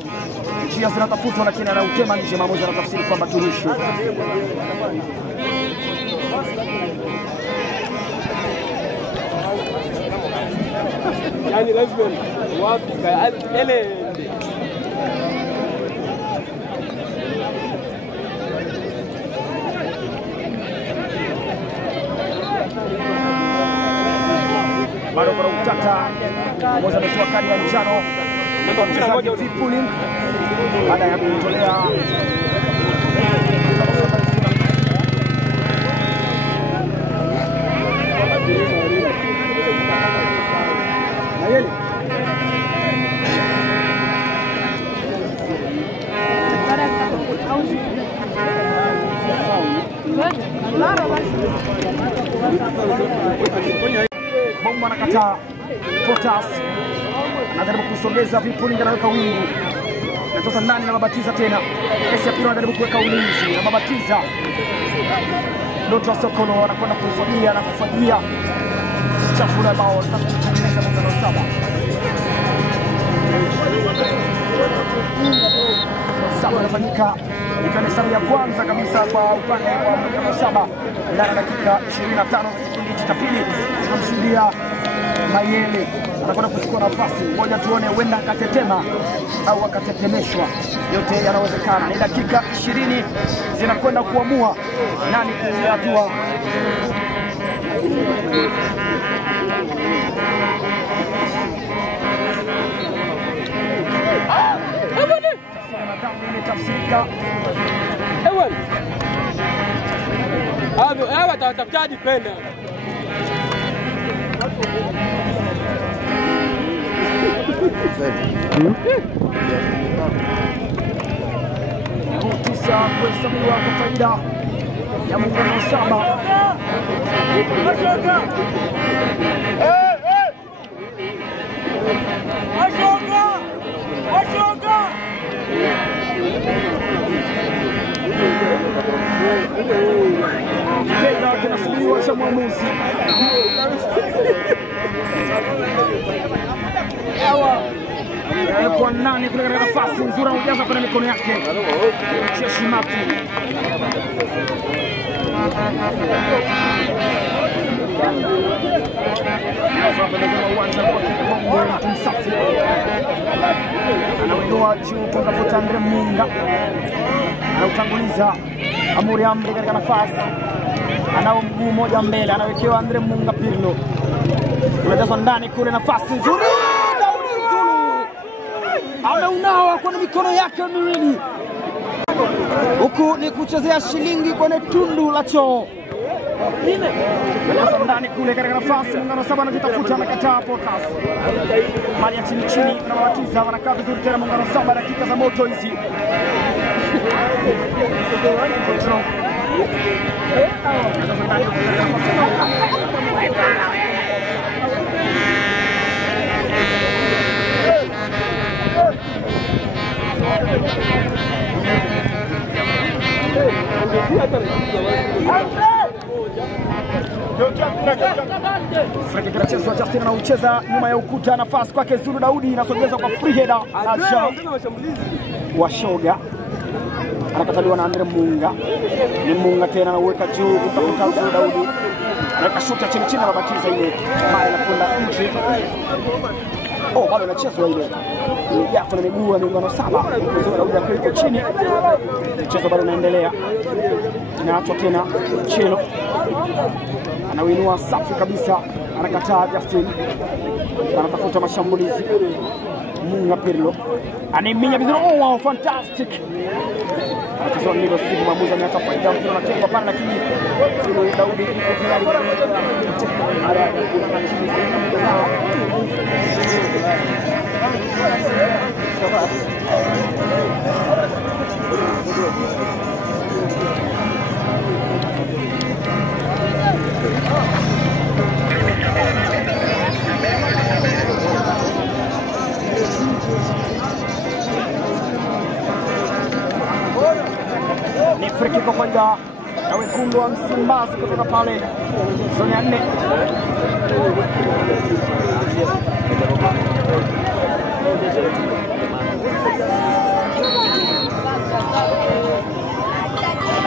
Njia zinatafutwa lakini anautema nje, maamuzi anatafsiri kwamba turushi. Yani lazima wapi ele bado kuna utata. Mmoja ametoa kadi ya njano kwa mchezaji Vipuling baada ya kutolea Bomba anakataa. Potas anajaribu kusogeza Vipuling, anaweka wingu. Na sasa ndani na Babatiza tena. Esi ya pili anajaribu kuweka ulinzi na Babatiza. Ndoto Sokolo anakwenda kufagia na kufagia. Chafula bao na kutengeneza Muungano Saba. Saba inafanyika ikiwa ni sabu ya kwanza kabisa kwa upande wa Muungano Saba. Ndani ya dakika 25 kipindi cha pili tunamshuhudia Mayele anakwenda kuchukua nafasi. Ngoja tuone huenda akatetema au akatetemeshwa. Yote yanawezekana. Ni dakika 20 zinakwenda kuamua nani kuingia hatua. Tafsirika. Ewan. Hawa tatafuta defender. Tisa kuhesabiwa kwa faida ya Muungano Saba. Kenda kinasubiriwa cha mwamuzi. Kwa nani kule katika nafasi nzuri anajaza kwenye mikono yake. Cheshi Mati. Anaondoa juu kutafuta Andre Munga. Anautanguliza Amuri Amri katika nafasi. Anao mguu mmoja mbele, anawekewa Andre Munga Pirlo. Unajazwa ndani kule, nafasi nzuri. Daudi Zulu ameunawa kwa mikono yake miwili. Huku ni kuchezea shilingi kwenye tundu la choo. Unajazwa ndani kule katika nafasi, Muungano Saba anajitafuta, amekataa Potas. Mali ya chini chini, wanawatiza, wanakaa vizuri tena Muungano Saba, dakika za moto hizi. Friki kinachezwa, Justin anaucheza nyuma ya ukuta, nafasi kwake Zulu Daudi, inasogezwa kwa free header. Washoga anakataliwa na Andre Munga. Ni Munga tena anaweka juu kutafuta Zulu Daudi. Anaweka shuti chini chini, anabatiza ile mara inakwenda nje. Bado anachezwa ile. Yako na miguu ya Muungano Saba. Zulu Daudi yuko chini. Mchezo bado unaendelea. Inaachwa tena Chelo. Anawinua safi kabisa, anakataa Justin. Anatafuta mashambulizi. Munga Pirlo animinya vizuri. Wow, fantastic. Anachezwa ndilo siku, maamuzi ameacha faida, mpira unatengwa pale, lakini Zulu Daudi yuko tayari. Ni free kick kwa faida ya wekundu wa Msimbazi kutoka pale zoni ya 4.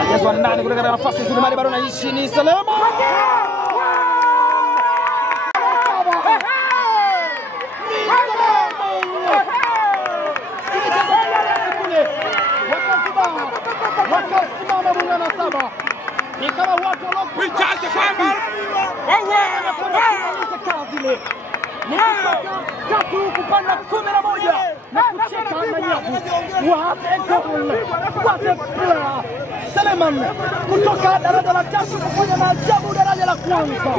Anajazwa ndani kule katika nafasi nzuri, mali bado naishi, ni Salema. Wakasimama Muungano Saba. Ni kama watu waliokuja kazi ile. Ni tatu kupanda 11 na kucheka na nyavu. What Seleman kutoka daraja la 3 kufanya maajabu daraja la kwanza.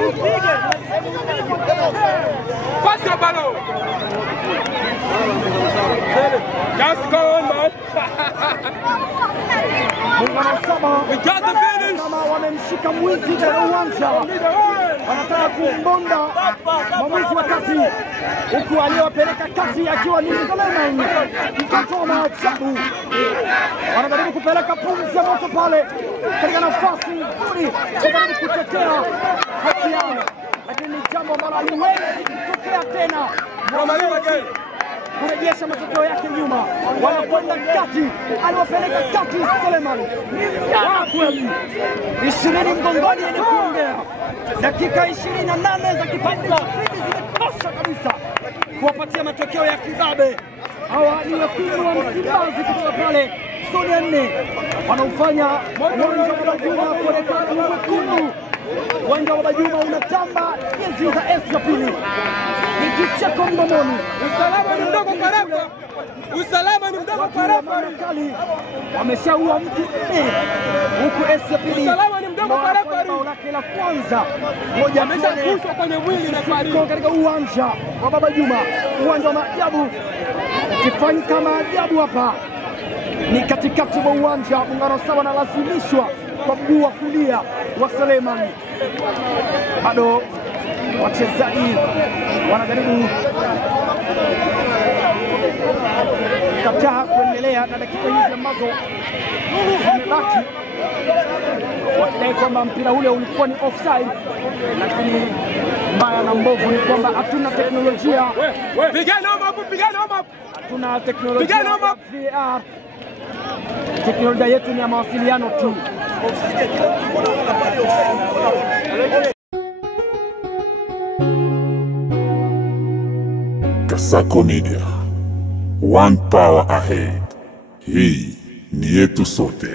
Passa balo. Just go on, man. Muungano Saba kama wamemshika mwizi katika uwanja, wanataka kumbonda mwamuzi wa kati, huku aliyowapeleka kati akiwa ni Suleiman, mtoto wa maajabu. Wanajaribu kupeleka pumzi ya moto pale katika nafasi nzuri kujaribu kutetea haki yao, lakini ni jambo ambalo haliwezi kutokea tena. Kurejesha matokeo yake nyuma, wanakwenda kati, aliwapeleka kati Suleiman. Kweli 20 mgongoni yenye kuongea, dakika 28 za kipindi cha pili zimetosha kabisa kuwapatia matokeo ya kibabe. Hawa ni wekundu wa Msimbazi kutoka pale zoni ya 4, wanaufanya uwanja wa Bajuma kuonekana wekundu. Uwanja wa Bajuma unatamba jezi za S ya pili. Ni kicheko mdomoni. Usalama ni mdogo kwa refa. Usalama ni mdogo kwa refa. Wameshaua mtu 4 huku S ya pili. Usalama ni mdogo kwa refa. Bao lake la kwanza moja ameshakushwa kwenye mwili na Faridi katika uwanja wa Baba Juma, uwanja wa maajabu. Kifanyika maajabu hapa ni katikati mwa uwanja. Muungano Saba analazimishwa kwa mguu wa kulia wa Suleiman. Bado wachezaji wanajaribu kataa kuendelea na dakika hizi ambazo zimebaki, wakidai kwamba mpira ule ulikuwa ni offside, lakini mbaya na mbovu ni kwamba hatuna teknolojia. Hatuna teknolojia ya VAR. Teknolojia yetu ni ya mawasiliano tu. Kasako Media, one power ahead. Hii ni yetu sote.